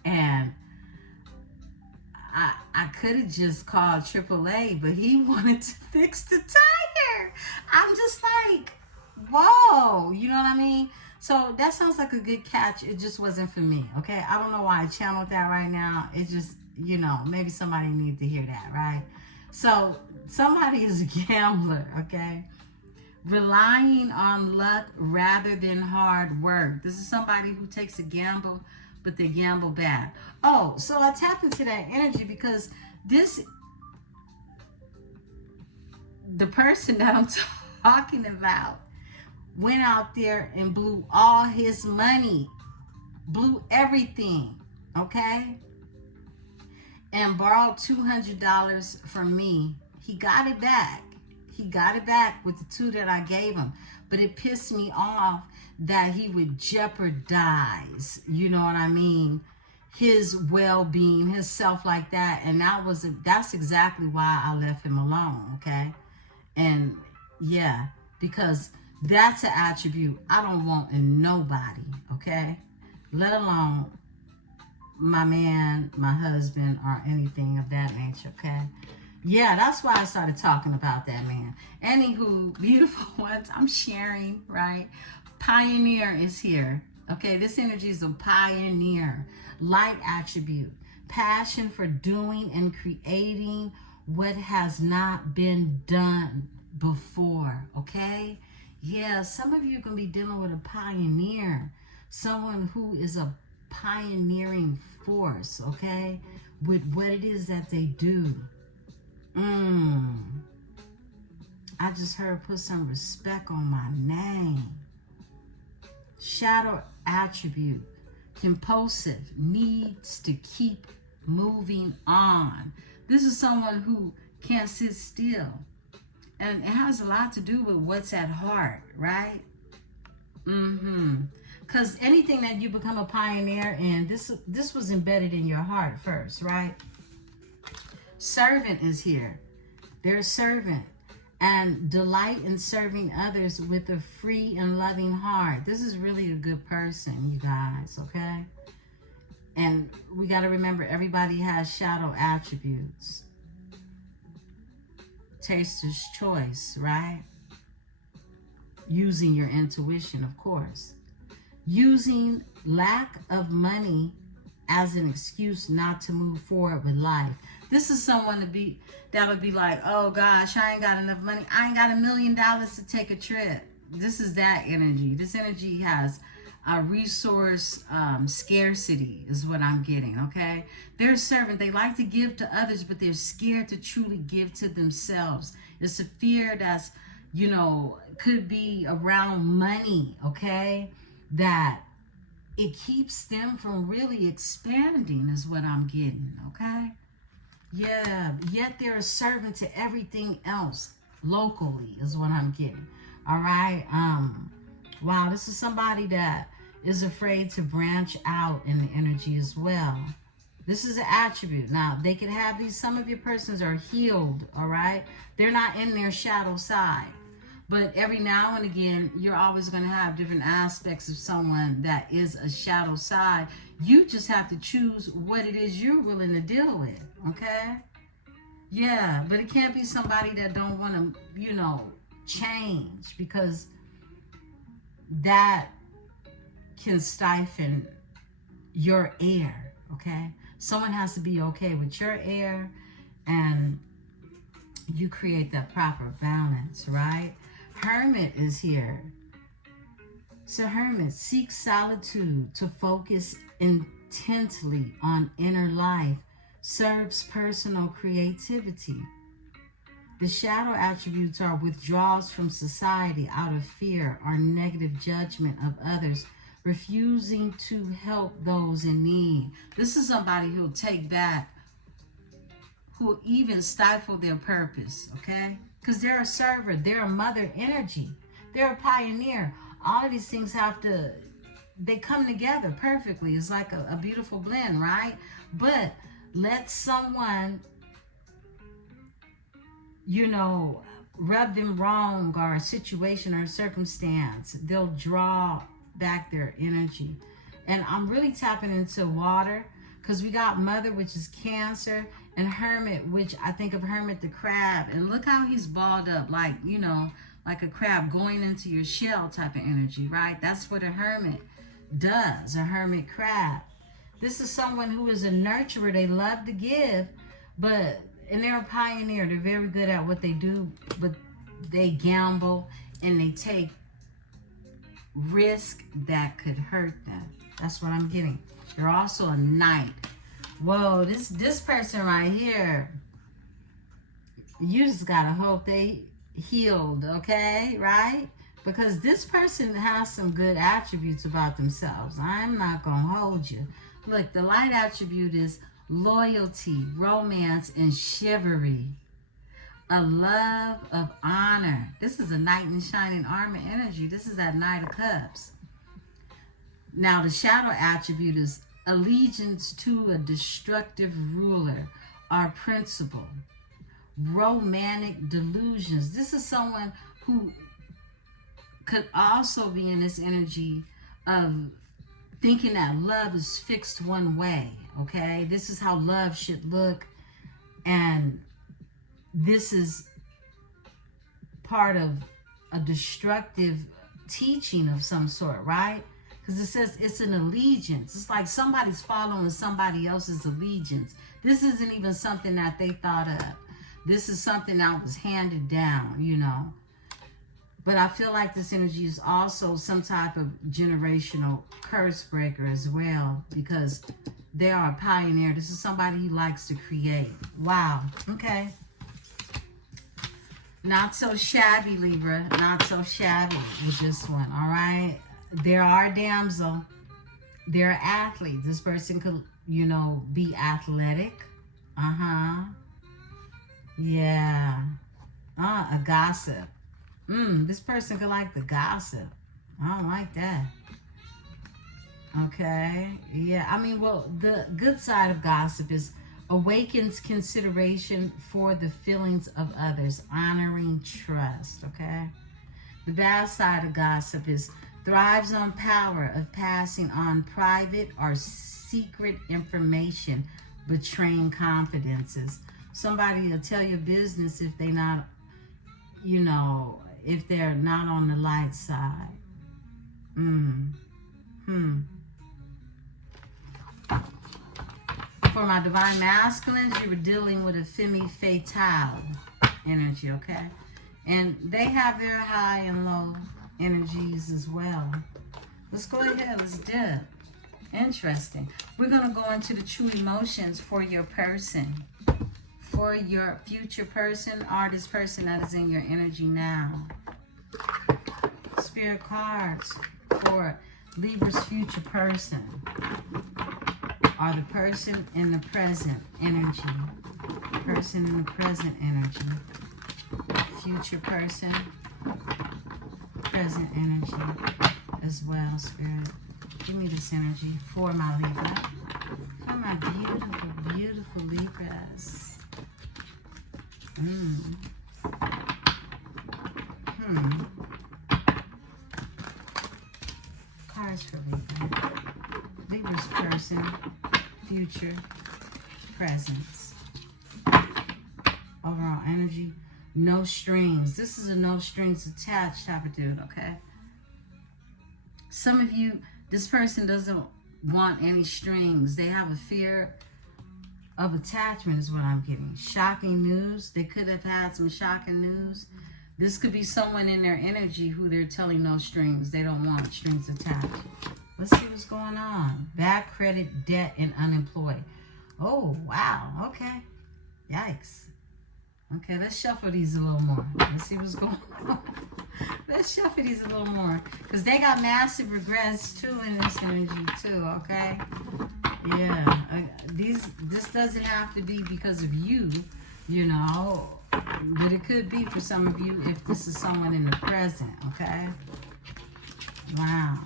And I could have just called AAA, but he wanted to fix the tire. I'm just like, whoa, you know what I mean? So that sounds like a good catch. It just wasn't for me, okay? I don't know why I channeled that right now. It just, you know, maybe somebody needs to hear that, right? So somebody is a gambler, okay? Relying on luck rather than hard work. This is somebody who takes a gamble, but they gamble bad. Oh, so I tapped into that energy because the person that I'm talking about went out there and blew all his money, blew everything, okay? And borrowed $200 from me. He got it back. He got it back with the $2 that I gave him. But it pissed me off that he would jeopardize, you know what I mean, his well-being, his self like that. And that's exactly why I left him alone, okay? And yeah, because that's an attribute I don't want in nobody, okay? Let alone my man, my husband, or anything of that nature, okay? Yeah, that's why I started talking about that man. Anywho, beautiful ones, I'm sharing, right? Pioneer is here, okay? This energy is a pioneer. Light attribute. Passion for doing and creating what has not been done before, okay? Yeah, some of you are going to be dealing with a pioneer. Someone who is a pioneering force, okay? With what it is that they do. I just heard put some respect on my name. Shadow attribute. Compulsive. Needs to keep moving on. This is someone who can't sit still. And it has a lot to do with what's at heart, right? Because anything that you become a pioneer in, this was embedded in your heart first, right? Servant is here. They're a servant. And delight in serving others with a free and loving heart. This is really a good person, you guys, okay? And we got to remember, everybody has shadow attributes. Taster's choice, right? Using your intuition, of course. Using lack of money as an excuse not to move forward with life. This is someone that would be like, oh gosh, I ain't got enough money. I ain't got $1 million to take a trip. This is that energy. This energy has a resource scarcity is what I'm getting, okay? They're a servant. They like to give to others, but they're scared to truly give to themselves. It's a fear that's, you know, could be around money, okay? That it keeps them from really expanding is what I'm getting, okay? Yeah, yet they're a servant to everything else locally is what I'm getting, all right? Wow, this is somebody that is afraid to branch out in the energy as well. This is an attribute. Now, they can have these, some of your persons are healed, all right? They're not in their shadow side. But every now and again, you're always going to have different aspects of someone that is a shadow side. You just have to choose what it is you're willing to deal with, okay? Yeah, but it can't be somebody that don't want to, you know, change, because that can stifle your air, okay? Someone has to be okay with your air, and you create that proper balance, right? Hermit is here. So hermit seeks solitude to focus intently on inner life, serves personal creativity. The shadow attributes are withdrawals from society out of fear or negative judgment of others, refusing to help those in need. This is somebody who'll take back, who'll even stifle their purpose, okay? Because they're a server, they're a mother energy, they're a pioneer. All of these things they come together perfectly. It's like a beautiful blend, right? But let someone, you know, rub them wrong, or a situation or a circumstance, they'll draw back their energy. And I'm really tapping into water, because we got Mother, which is Cancer, and Hermit, which I think of Hermit the crab. And look how he's balled up, like, you know, like a crab going into your shell type of energy, right? That's what a hermit does, a hermit crab. This is someone who is a nurturer. They love to give, and they're a pioneer. They're very good at what they do, but they gamble and they take risk that could hurt them. That's what I'm getting. They're also a knight. Whoa, this person right here, you just gotta hope they healed, okay, right? Because this person has some good attributes about themselves. I'm not gonna hold you. Look, the light attribute is loyalty, romance, and chivalry. A love of honor. This is a knight in shining armor energy. This is that Knight of Cups. Now, the shadow attribute is allegiance to a destructive ruler or principle. Romantic delusions. This is someone who could also be in this energy of thinking that love is fixed one way, okay? This is how love should look, and this is part of a destructive teaching of some sort, right? Because it says it's an allegiance. It's like somebody's following somebody else's allegiance. This isn't even something that they thought of. This is something that was handed down, you know. But I feel like this energy is also some type of generational curse breaker as well, because they are a pioneer. This is somebody who likes to create. Wow. Okay. Not so shabby, Libra. Not so shabby with this one, all right? There are damsel. They're athletes. This person could, you know, be athletic. Yeah. A gossip. This person could like the gossip. I don't like that. Okay. Yeah. I mean, well, the good side of gossip is awakens consideration for the feelings of others, honoring trust. Okay. The bad side of gossip is thrives on power of passing on private or secret information, betraying confidences. Somebody will tell your business if they're not, you know, if they're not on the light side. For my divine masculines, you were dealing with a femme fatale energy, okay? And they have their high and low energies as well. Let's go ahead, let's dip. Interesting. We're going to go into the true emotions for your person. For your future person or this person that is in your energy now. Spirit cards for Libra's future person. Or the person in the present energy. Person in the present energy. Future person. Present energy as well, Spirit. Give me this energy for my Libra. For my beautiful, beautiful Libras. Cards for Libra. Libra's person, future, presence. Overall energy, no strings. This is a no strings attached type of dude, okay? Some of you, this person doesn't want any strings. They have a fear of attachment is what I'm getting. Shocking news. They could have had some shocking news. This could be someone in their energy who they're telling no strings. They don't want strings attached. Let's see what's going on. Bad credit, debt, and unemployed. Oh, wow. Okay. Yikes. Okay, let's shuffle these a little more. Let's see what's going on. Let's shuffle these a little more. Because they got massive regrets, too, in this energy, too, okay? Yeah. This doesn't have to be because of you, you know. But it could be for some of you if this is someone in the present, okay? Wow.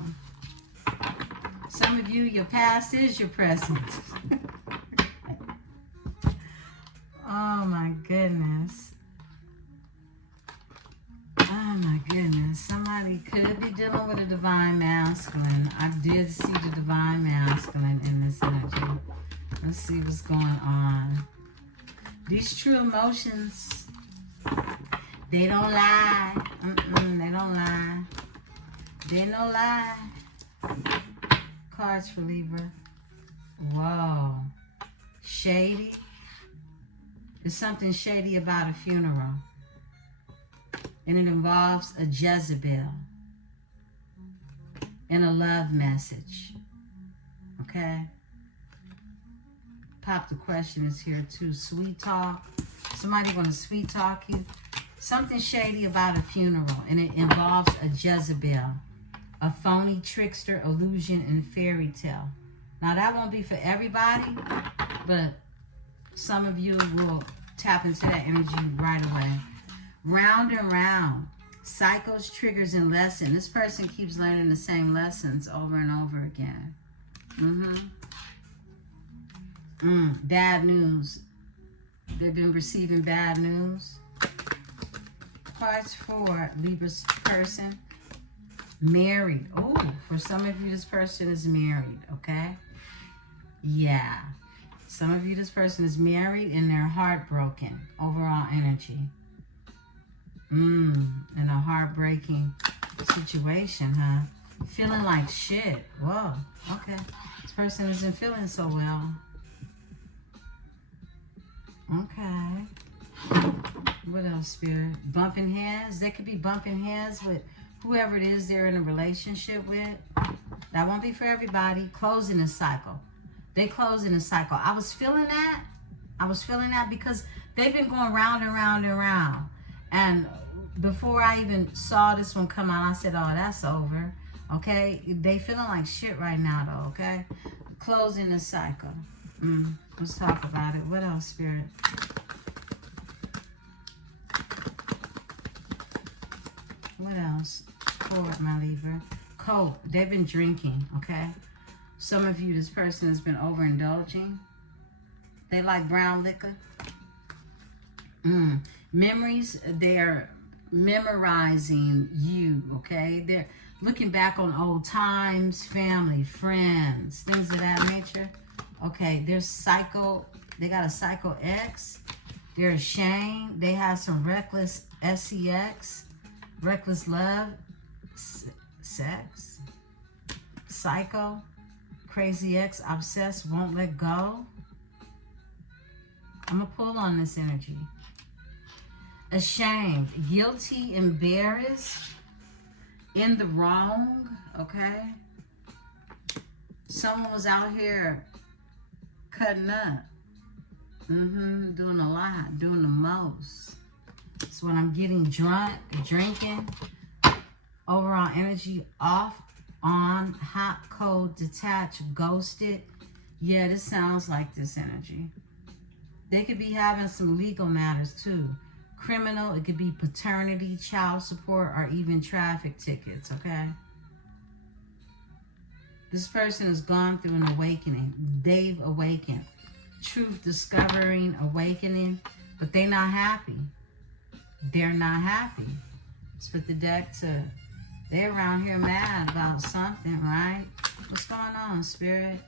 Some of you, your past is your present. Oh my goodness. Oh my goodness. Somebody We could be dealing with a divine masculine. I did see the divine masculine in this energy. Let's see what's going on. These true emotions, they don't lie. They don't lie. They no lie. Cards for Libra. Whoa. Shady. There's something shady about a funeral. And it involves a Jezebel. And a love message. Okay? Pop the question is here too. Sweet talk. Somebody want to sweet talk you. Something shady about a funeral. And it involves a Jezebel. A phony trickster, illusion, and fairy tale. Now that won't be for everybody. But some of you will tap into that energy right away. Round and round. Cycles, triggers, and lessons. This person keeps learning the same lessons over and over again. Bad news. They've been receiving bad news. Cards for Libra's person. Married. Oh, for some of you, this person is married, okay? Yeah. Some of you, this person is married and they're heartbroken. Overall energy. In a heartbreaking situation, huh? Feeling like shit. Whoa. Okay. This person isn't feeling so well. Okay. What else, Spirit? Bumping heads. They could be bumping heads with whoever it is they're in a relationship with. That won't be for everybody. Closing a cycle. They closing a cycle. I was feeling that. I was feeling that because they've been going round and round and round. And before I even saw this one come out, I said, oh, that's over. Okay? They feeling like shit right now, though, okay? Closing the cycle. Let's talk about it. What else, Spirit? What else? Forward, my Libra. Cope. They've been drinking, okay? Some of you, this person has been overindulging. They like brown liquor. Memories, they're memorizing you, okay? They're looking back on old times, family, friends, things of that nature. Okay, there's psycho. They got a psycho X. They're ashamed. They have some reckless SEX. Reckless love. Sex. Psycho. Crazy ex. Obsessed. Won't let go. I'm going to pull on this energy. Ashamed. Guilty. Embarrassed. In the wrong. Okay. Someone was out here cutting up. Doing a lot. Doing the most. That's what I'm getting. Drunk. Drinking. Overall energy off. On. Hot. Cold. Detached. Ghosted. Yeah, this sounds like this energy. They could be having some legal matters too. Criminal. It could be paternity, child support, or even traffic tickets. Okay. This person has gone through an awakening. They've awakened. Truth discovering, awakening. But they're not happy. They're not happy. Let's put the deck to... They're around here mad about something, right? What's going on, Spirit?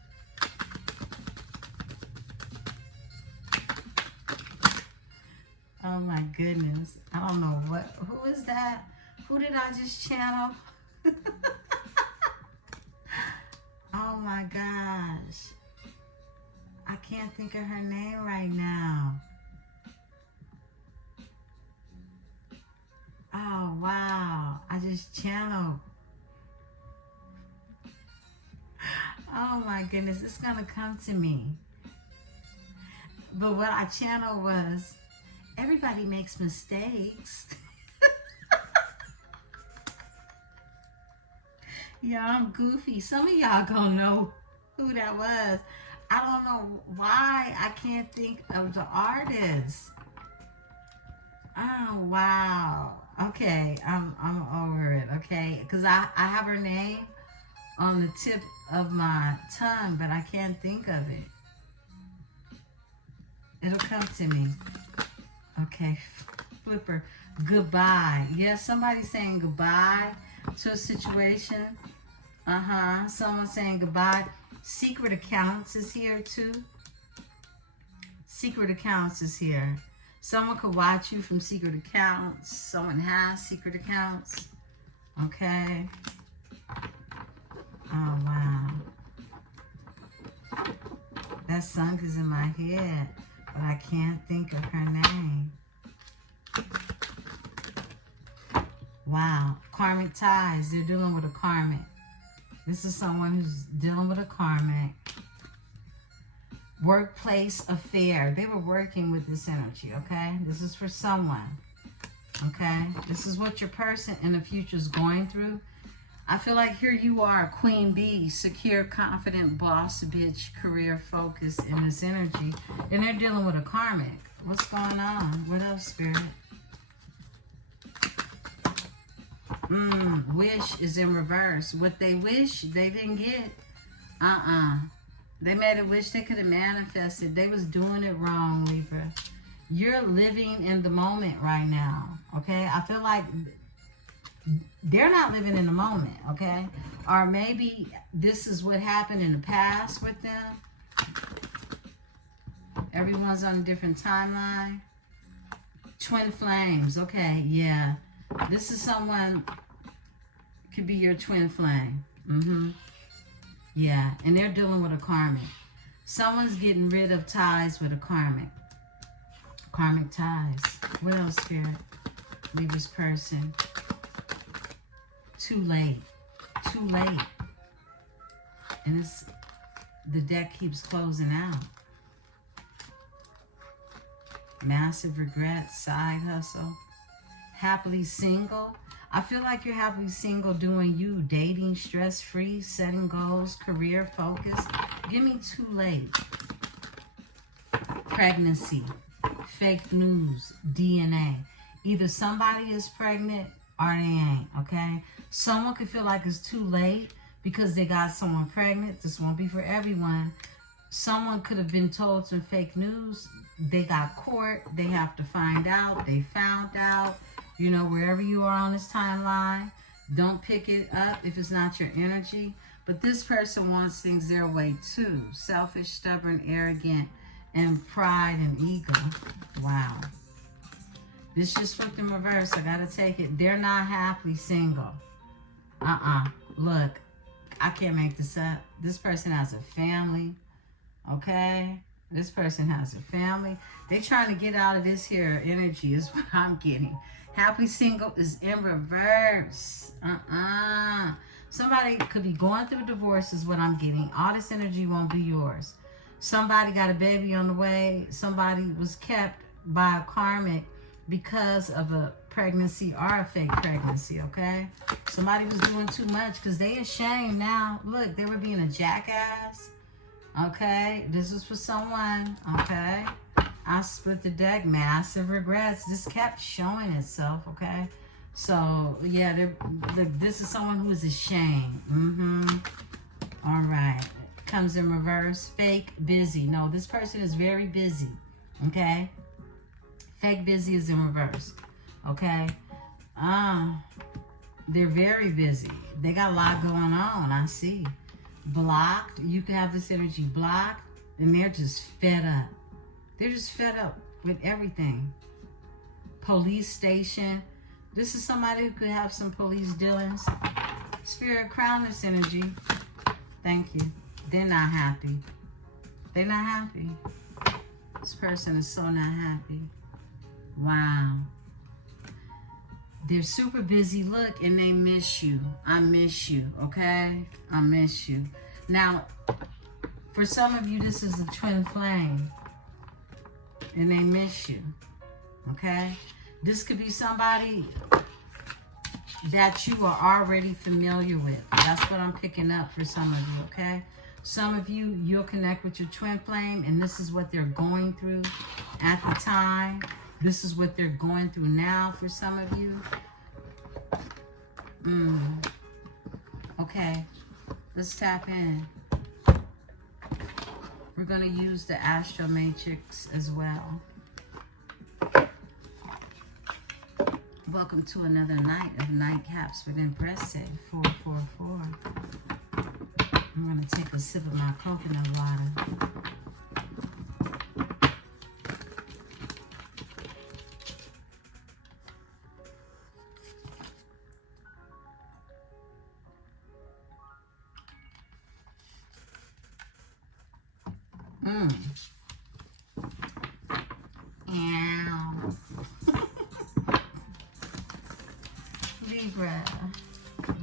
Oh my goodness. I don't know what... Who is that? Who did I just channel? Oh my gosh. I can't think of her name right now. Oh wow. I just channeled. Oh my goodness. It's gonna come to me. But what I channeled was, everybody makes mistakes. Yeah, I'm goofy. Some of y'all gonna know who that was. I don't know why I can't think of the artist. Oh, wow. Okay, I'm over it, okay? Because I have her name on the tip of my tongue, but I can't think of it. It'll come to me. Okay, Flipper. Goodbye. Yeah, somebody's saying goodbye. to a situation. Someone saying goodbye. Secret accounts is here too. Secret accounts is here. Someone could watch you from secret accounts. Someone has secret accounts. Okay. Oh, wow. That song is in my head, but I can't think of her name. Wow. Karmic ties. They're dealing with a karmic. This is someone who's dealing with a karmic. Workplace affair. They were working with this energy, okay? This is for someone, okay? This is what your person in the future is going through. I feel like here you are, queen bee, secure, confident, boss, bitch, career focused in this energy. And they're dealing with a karmic. What's going on? What else, Spirit? Wish is in reverse. What they wish, they didn't get. They made a wish they could have manifested. They was doing it wrong, Libra. You're living in the moment right now, okay? I feel like they're not living in the moment, okay? Or maybe this is what happened in the past with them. Everyone's on a different timeline. Twin flames, okay, yeah. This is someone, could be your twin flame. Yeah, and they're dealing with a karmic. Someone's getting rid of ties with a karmic. Karmic ties. What else, Spirit? Libra's person. Too late. Too late. And the deck keeps closing out. Massive regret, side hustle. Happily single. I feel like you're happily single, doing you, dating, stress-free, setting goals, career focus. Give me too late. Pregnancy, fake news, DNA. Either somebody is pregnant or they ain't, okay? Someone could feel like it's too late because they got someone pregnant. This won't be for everyone. Someone could have been told some fake news. They got court. They have to find out. They found out. You know, wherever you are on this timeline, don't pick it up if it's not your energy. But this person wants things their way too. Selfish, stubborn, arrogant, and pride and ego. Wow. This just flipped in reverse. I gotta take it. They're not happily single. Look, I can't make this up. This person has a family. Okay? This person has a family. They're trying to get out of this here energy is what I'm getting. Happy single is in reverse. Somebody could be going through a divorce is what I'm getting. All this energy won't be yours. Somebody got a baby on the way. Somebody was kept by a karmic because of a pregnancy or a fake pregnancy, okay? Somebody was doing too much because they ashamed now. Look, they were being a jackass, okay? This was for someone, okay? I split the deck, massive regrets. This kept showing itself, okay? So, yeah, this is someone who is ashamed. All right. Comes in reverse. Fake busy. No, this person is very busy, okay? Fake busy is in reverse, okay? They're very busy. They got a lot going on, I see. Blocked. You can have this energy blocked, and they're just fed up. They're just fed up with everything. Police station. This is somebody who could have some police dealings. Spirit, crown this energy. Thank you. They're not happy. They're not happy. This person is so not happy. Wow. They're super busy. Look, and they miss you. I miss you, okay? I miss you. Now, for some of you, this is a twin flame. And they miss you, okay? This could be somebody that you are already familiar with. That's what I'm picking up for some of you, okay? Some of you, you'll connect with your twin flame, and this is what they're going through at the time. This is what they're going through now for some of you. Okay, let's tap in. We're going to use the Astro Matrix as well. Well, welcome to another night of Nightcaps with Emperesse 444. I'm going to take a sip of my coconut water. Libra,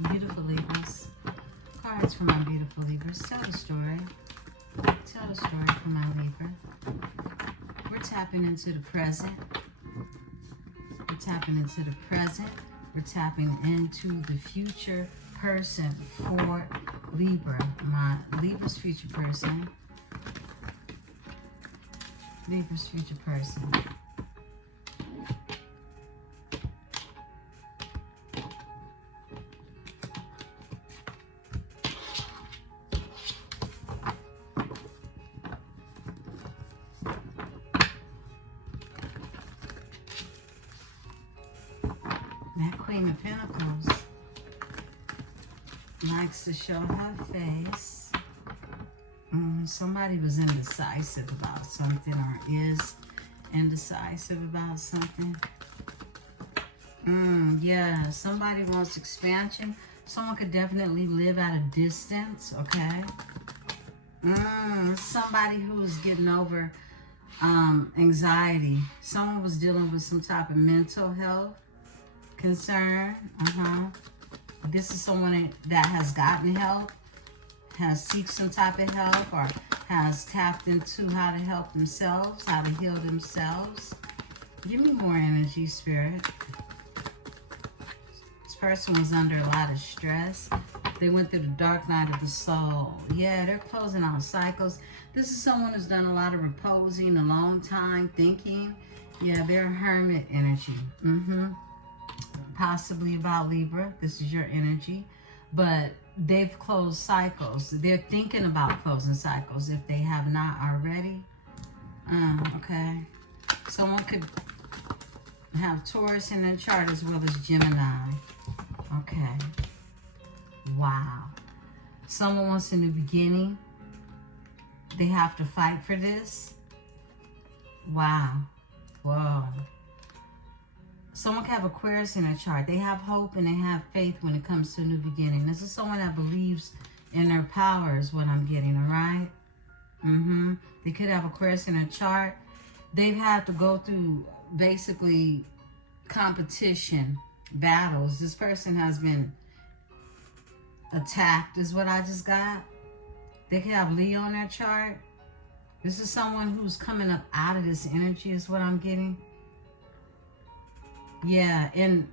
beautiful Libras. Cards for my beautiful Libras. Tell the story. Tell the story for my Libra. We're tapping into the present. We're tapping into the present. We're tapping into the future person for Libra. My Libra's future person. Libra's future person. That Queen of Pentacles likes to show her face. Somebody was indecisive about something or is indecisive about something. Yeah, somebody wants expansion. Someone could definitely live at a distance, okay? Somebody who is getting over anxiety. Someone was dealing with some type of mental health concern. This is someone that has gotten help, has seeked some type of help, or has tapped into how to help themselves, how to heal themselves. Give me more energy, Spirit. This person was under a lot of stress. They went through the dark night of the soul. Yeah, they're closing out cycles. This is someone who's done a lot of reposing, a long time thinking. Yeah, they're a hermit energy. Possibly about Libra. This is your energy. But they've closed cycles. They're thinking about closing cycles if they have not already. Okay. Someone could have Taurus in their chart as well as Gemini. Okay. Wow. Someone wants a new beginning. They have to fight for this. Wow. Whoa. Someone can have Aquarius in their chart. They have hope and they have faith when it comes to a new beginning. This is someone that believes in their power is what I'm getting, all right? They could have Aquarius in their chart. They've had to go through basically competition, battles. This person has been attacked is what I just got. They could have Leo in their chart. This is someone who's coming up out of this energy is what I'm getting. Yeah, and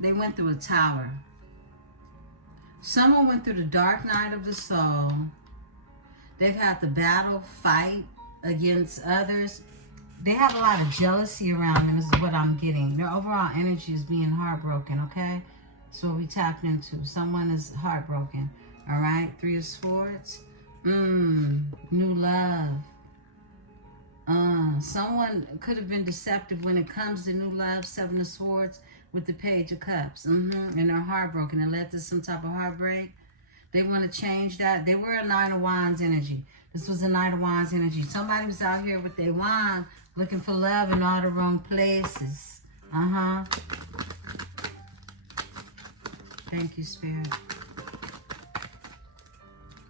they went through a tower. Someone went through the dark night of the soul. They've had to battle, fight against others. They have a lot of jealousy around them is what I'm getting. Their overall energy is being heartbroken, okay? So we tapped into. Someone is heartbroken, all right? 3 of Swords. New love. Someone could have been deceptive when it comes to new love. 7 of Swords with the Page of Cups. And they're heartbroken. It led to some type of heartbreak. They want to change that. They were a 9 of Wands energy. This was a 9 of Wands energy. Somebody was out here with their wand looking for love in all the wrong places. Thank you, Spirit.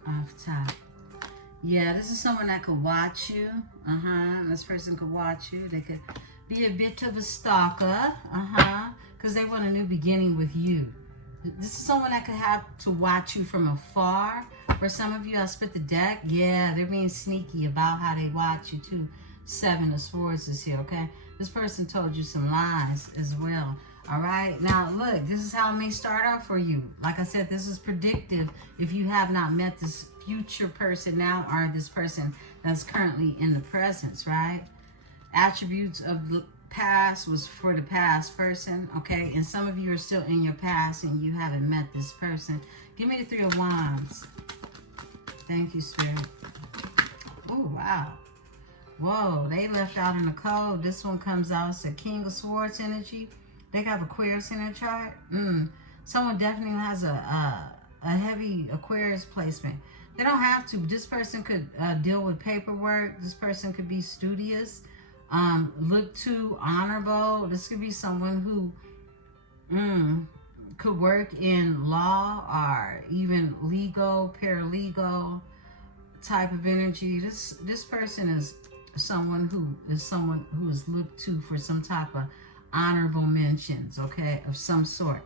Off top. Yeah, this is someone that could watch you. This person could watch you. They could be a bit of a stalker. Because they want a new beginning with you. This is someone that could have to watch you from afar. For some of you, I split the deck. Yeah, they're being sneaky about how they watch you too. 7 of Swords is here, okay? This person told you some lies as well. All right, now look, this is how it may start out for you. Like I said, this is predictive if you have not met this future person now or this person that's currently in the presence, right? Attributes of the past was for the past person, okay? And some of you are still in your past and you haven't met this person. Give me the 3 of Wands. Thank you, Spirit. Oh, wow. Whoa, they left out in the cold. This one comes out as a King of Swords energy. They got Aquarius in their chart. Someone definitely has a heavy Aquarius placement. They don't have to. This person could deal with paperwork. This person could be studious, look too honorable. This could be someone who could work in law or even legal, paralegal type of energy. This person is someone who is looked to for some type of honorable mentions, okay, of some sort.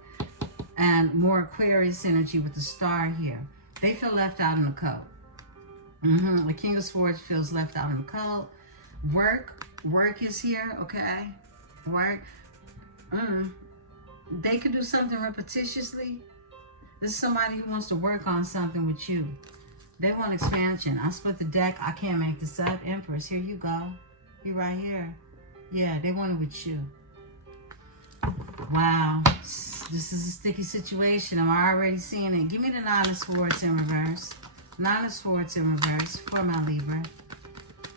And more Aquarius energy with the star here. They feel left out in the cold. The King of Swords feels left out in the cold. Work is here, okay? Work. They could do something repetitiously. This is somebody who wants to work on something with you. They want expansion. I split the deck. I can't make this up. Empress, here you go. You right here. Yeah, they want it with you. Wow. This is a sticky situation. I'm already seeing it. Give me the Nine of Swords in reverse. Nine of Swords in reverse for my Libra.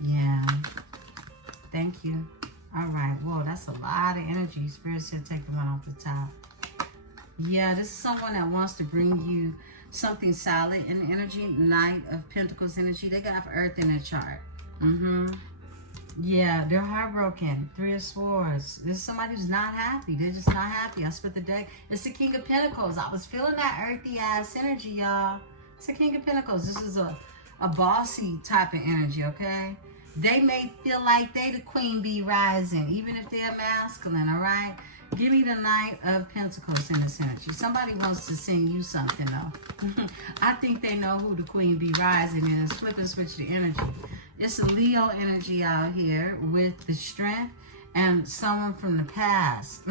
Yeah. Thank you. All right. Whoa, that's a lot of energy. Spirit said take the one off the top. Yeah, this is someone that wants to bring you something solid in the energy. Knight of Pentacles energy. They got Earth in their chart. Yeah, they're heartbroken. Three of Swords. This is somebody who's not happy. They're just not happy. I split the deck. It's the King of Pentacles. I was feeling that earthy ass energy, y'all. It's the King of Pentacles. This is a bossy type of energy, okay? They may feel like they the queen bee rising, even if they're masculine, all right? Give me the Knight of Pentacles in this energy. Somebody wants to sing you something, though. I think they know who the queen bee rising is. Flip and switch the energy. It's a Leo energy out here with the Strength and someone from the past.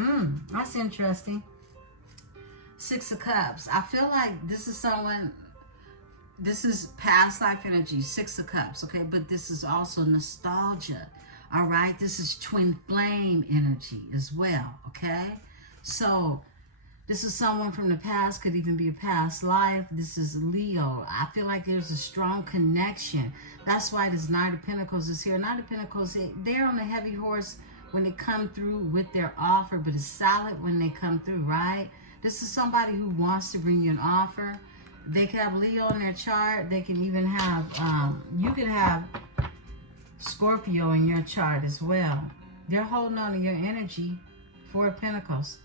That's interesting. Six of Cups. I feel like this is someone, this is past life energy, Six of Cups, okay? But this is also nostalgia, all right? This is twin flame energy as well, okay? So this is someone from the past, could even be a past life. This is Leo. I feel like there's a strong connection. That's why this Knight of Pentacles is here. Knight of Pentacles, they're on a heavy horse when they come through with their offer, but it's solid when they come through, right? This is somebody who wants to bring you an offer. They can have Leo in their chart. They can even have, you can have Scorpio in your chart as well. They're holding on to your energy. Four of Pentacles.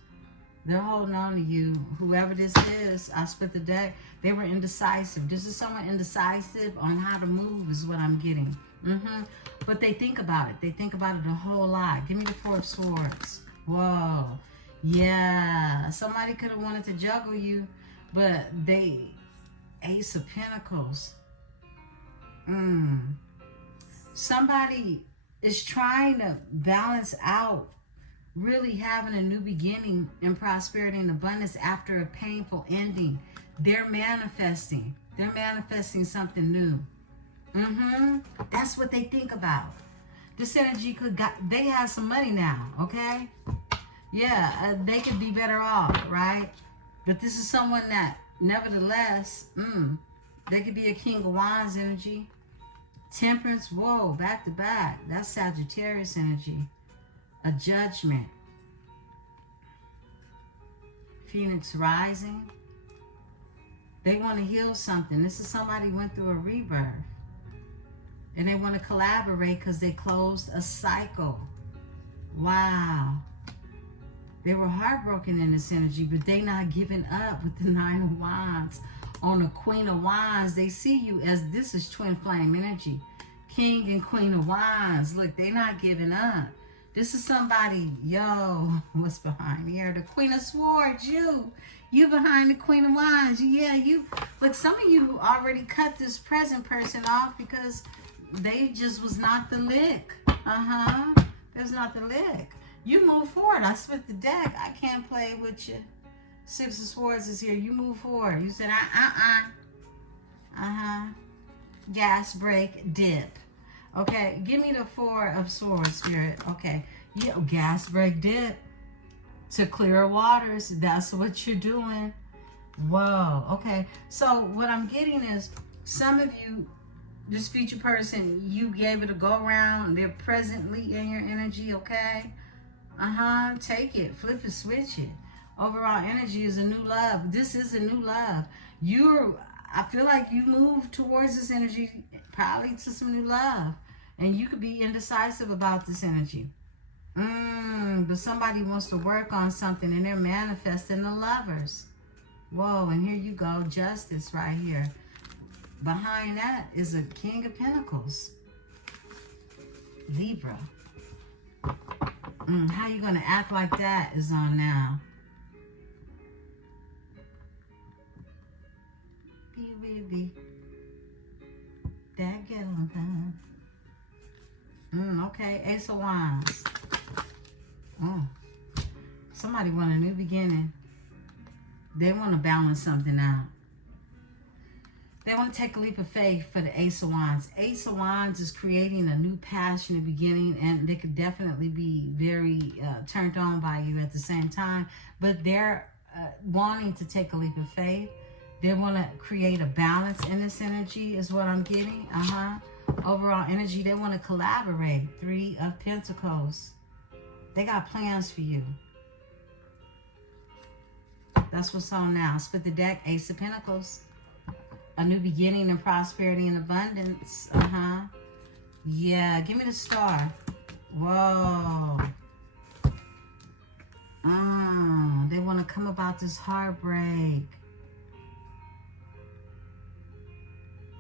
They're holding on to you. Whoever this is, I split the deck. They were indecisive. This is someone indecisive on how to move is what I'm getting. But they think about it. They think about it a whole lot. Give me the Four of Swords. Whoa. Yeah. Somebody could have wanted to juggle you, but they... Ace of Pentacles. Somebody is trying to balance out really having a new beginning in prosperity and abundance after a painful ending. They're manifesting. They're manifesting something new. That's what they think about. This energy could they have some money now, okay? Yeah, they could be better off, right? But this is someone that, nevertheless, they could be a King of Wands energy. Temperance, whoa, back to back. That's Sagittarius energy. A Judgment. Phoenix rising. They want to heal something. This is somebody who went through a rebirth. And they want to collaborate because they closed a cycle. Wow. They were heartbroken in this energy, but they not giving up with the Nine of Wands. On the Queen of Wands, they see you as this is twin flame energy. King and Queen of Wands. Look, they not giving up. This is somebody, yo, what's behind here? The Queen of Swords, you behind the Queen of Wands. Yeah, you. Look, some of you already cut this present person off because they just was not the lick. There's not the lick. You move forward. I split the deck. I can't play with you. Six of Swords is here. You move forward. You said, gas, brake, dip. Okay, give me the Four of Swords, Spirit. Okay, yeah, gas, brake, dip. To clear waters. That's what you're doing. Whoa. Okay, so what I'm getting is some of you, this future person, you gave it a go around. They're presently in your energy, okay? Take it. Flip it. Switch it. Overall energy is a new love. This is a new love. I feel like you move towards this energy probably to some new love. And you could be indecisive about this energy. But somebody wants to work on something and they're manifesting the Lovers. Whoa, and here you go. Justice right here. Behind that is a King of Pentacles. Libra. How you going to act like that is on now. That get on time. Okay, Ace of Wands. Somebody want a new beginning. They want to balance something out. They want to take a leap of faith for the Ace of Wands. Ace of Wands is creating a new passionate beginning, and they could definitely be very turned on by you at the same time. But they're wanting to take a leap of faith. They want to create a balance in this energy is what I'm getting. Overall energy, they want to collaborate. 3 of Pentacles. They got plans for you. That's what's on now. Split the deck. Ace of Pentacles. A new beginning and prosperity and abundance. Yeah, give me the star. Whoa. They want to come about this heartbreak.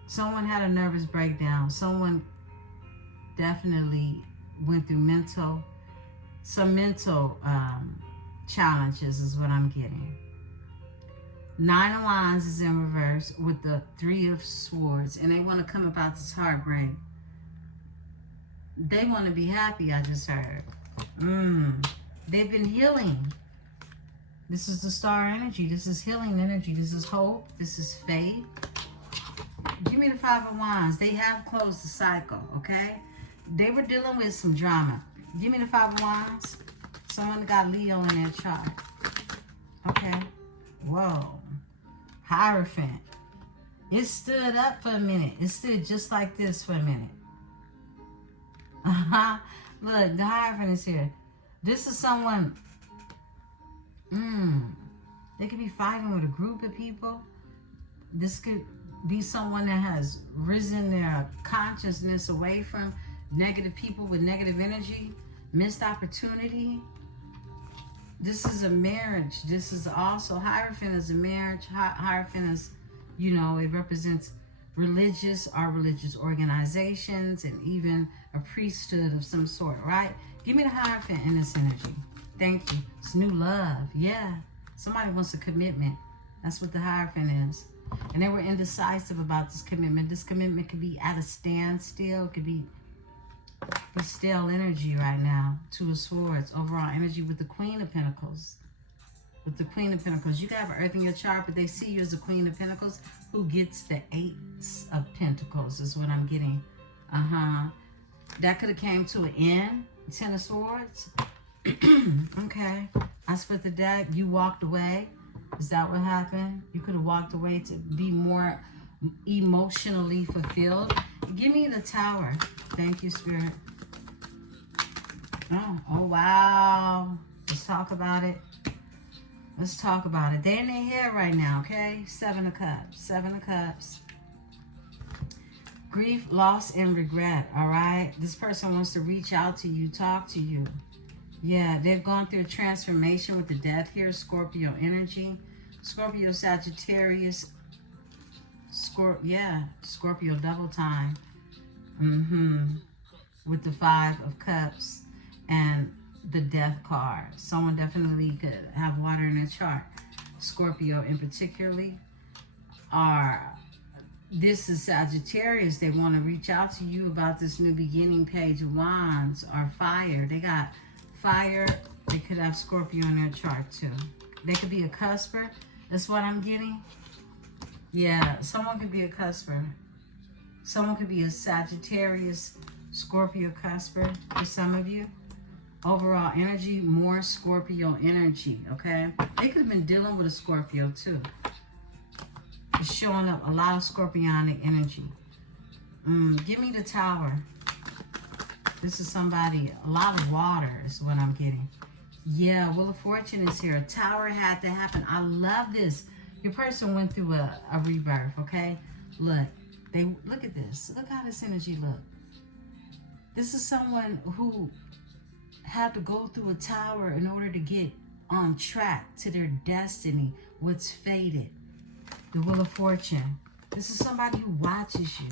Someone had a nervous breakdown. Someone definitely went through some mental challenges is what I'm getting. 9 of Wands is in reverse with the 3 of Swords. And they want to come about this heartbreak. They want to be happy, I just heard. They've been healing. This is the star energy. This is healing energy. This is hope. This is faith. Give me the 5 of Wands. They have closed the cycle, okay? They were dealing with some drama. Give me the 5 of Wands. Someone got Leo in their chart. Okay. Whoa. Hierophant. It stood up for a minute. It stood just like this for a minute. Look, the Hierophant is here. This is someone. They could be fighting with a group of people. This could be someone that has risen their consciousness away from negative people with negative energy. Missed opportunity. This is a marriage. This is also, Hierophant is a marriage. Hierophant is, you know, it represents religious organizations and even a priesthood of some sort, right? Give me the Hierophant in this energy. Thank you. It's new love. Yeah. Somebody wants a commitment. That's what the Hierophant is. And they were indecisive about this commitment. This commitment could be at a standstill. It could be stale energy right now. 2 of Swords. Overall energy with the Queen of Pentacles. With the Queen of Pentacles. You can have an Earth in your chart, but they see you as the Queen of Pentacles who gets the 8 of Pentacles is what I'm getting. That could have came to an end. 10 of Swords. Okay. I split the deck. You walked away. Is that what happened? You could have walked away to be more emotionally fulfilled. Give me the Tower. Thank you, Spirit. Oh, wow. Let's talk about it. Let's talk about it. They're in their head right now, okay? 7 of Cups. 7 of Cups. Grief, loss, and regret, all right? This person wants to reach out to you, talk to you. Yeah, they've gone through a transformation with the Death here. Scorpio energy. Scorpio, Sagittarius. Scorpio double time. With the 5 of Cups and the Death card. Someone definitely could have water in their chart. Scorpio in particularly this is Sagittarius. They want to reach out to you about this new beginning. Page of Wands or fire. They got fire. They could have Scorpio in their chart too. They could be a cusper. That's what I'm getting. Yeah, someone could be a cusper. Someone could be a Sagittarius, Scorpio cusper for some of you. Overall energy, more Scorpio energy, okay? They could have been dealing with a Scorpio too. It's showing up a lot of Scorpionic energy. Give me the Tower. This is somebody, a lot of water is what I'm getting. Yeah, Wheel of Fortune is here. A tower had to happen. I love this. Your person went through a rebirth, okay? Look, look at this. Look how this energy look. This is someone who had to go through a tower in order to get on track to their destiny, what's fated. The Wheel of Fortune. This is somebody who watches you.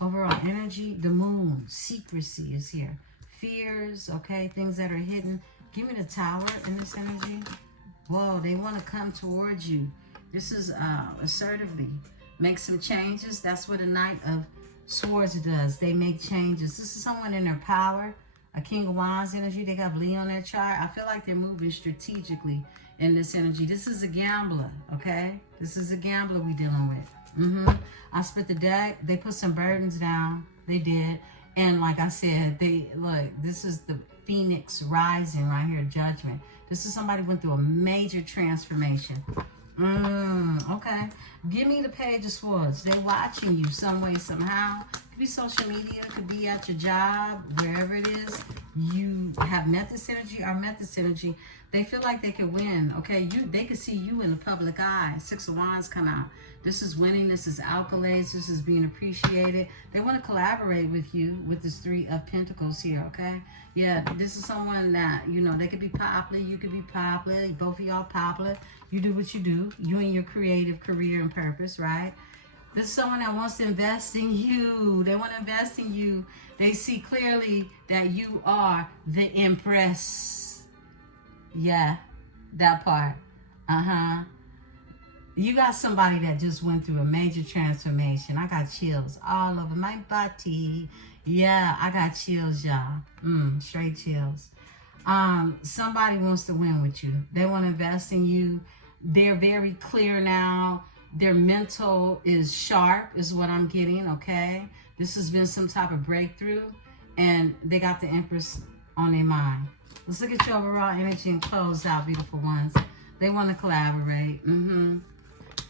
Overall energy, the moon, secrecy is here. Fears, okay, things that are hidden. Give me the tower in this energy. Whoa, they want to come towards you. This is assertively. Make some changes. That's what a Knight of Swords does. They make changes. This is someone in their power. A King of Wands energy. They got Leo on their chart. I feel like they're moving strategically in this energy. This is a gambler, okay? This is a gambler we dealing with. I split the deck. They put some burdens down. They did. And like I said, look, this is the Phoenix rising right here, Judgment. This is somebody who went through a major transformation. Okay. Give me the Page of Swords. They're watching you some way, somehow. Could be social media, could be at your job, wherever it is. You have met this energy or met this energy. They feel like they could win, okay? They could see you in the public eye. Six of Wands come out. This is winning. This is accolades. This is being appreciated. They want to collaborate with you with this Three of Pentacles here, okay? Yeah, this is someone that, you know, they could be popular. You could be popular. Both of y'all popular. You do what you do. You and your creative career and purpose, right? This is someone that wants to invest in you. They want to invest in you. They see clearly that you are the Empress. Yeah, that part. You got somebody that just went through a major transformation. I got chills all over my body. Yeah, I got chills, y'all. Straight chills. Somebody wants to win with you. They want to invest in you. They're very clear now. Their mental is sharp, is what I'm getting, okay? This has been some type of breakthrough, and they got the Empress on their mind. Let's look at your overall energy and close out, beautiful ones. They want to collaborate.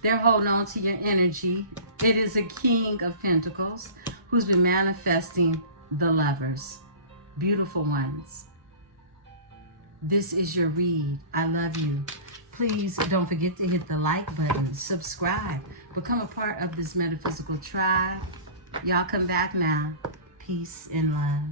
They're holding on to your energy. It is a King of Pentacles who's been manifesting the Lovers. Beautiful ones. This is your read. I love you. Please don't forget to hit the like button, subscribe, become a part of this metaphysical tribe. Y'all come back now. Peace and love.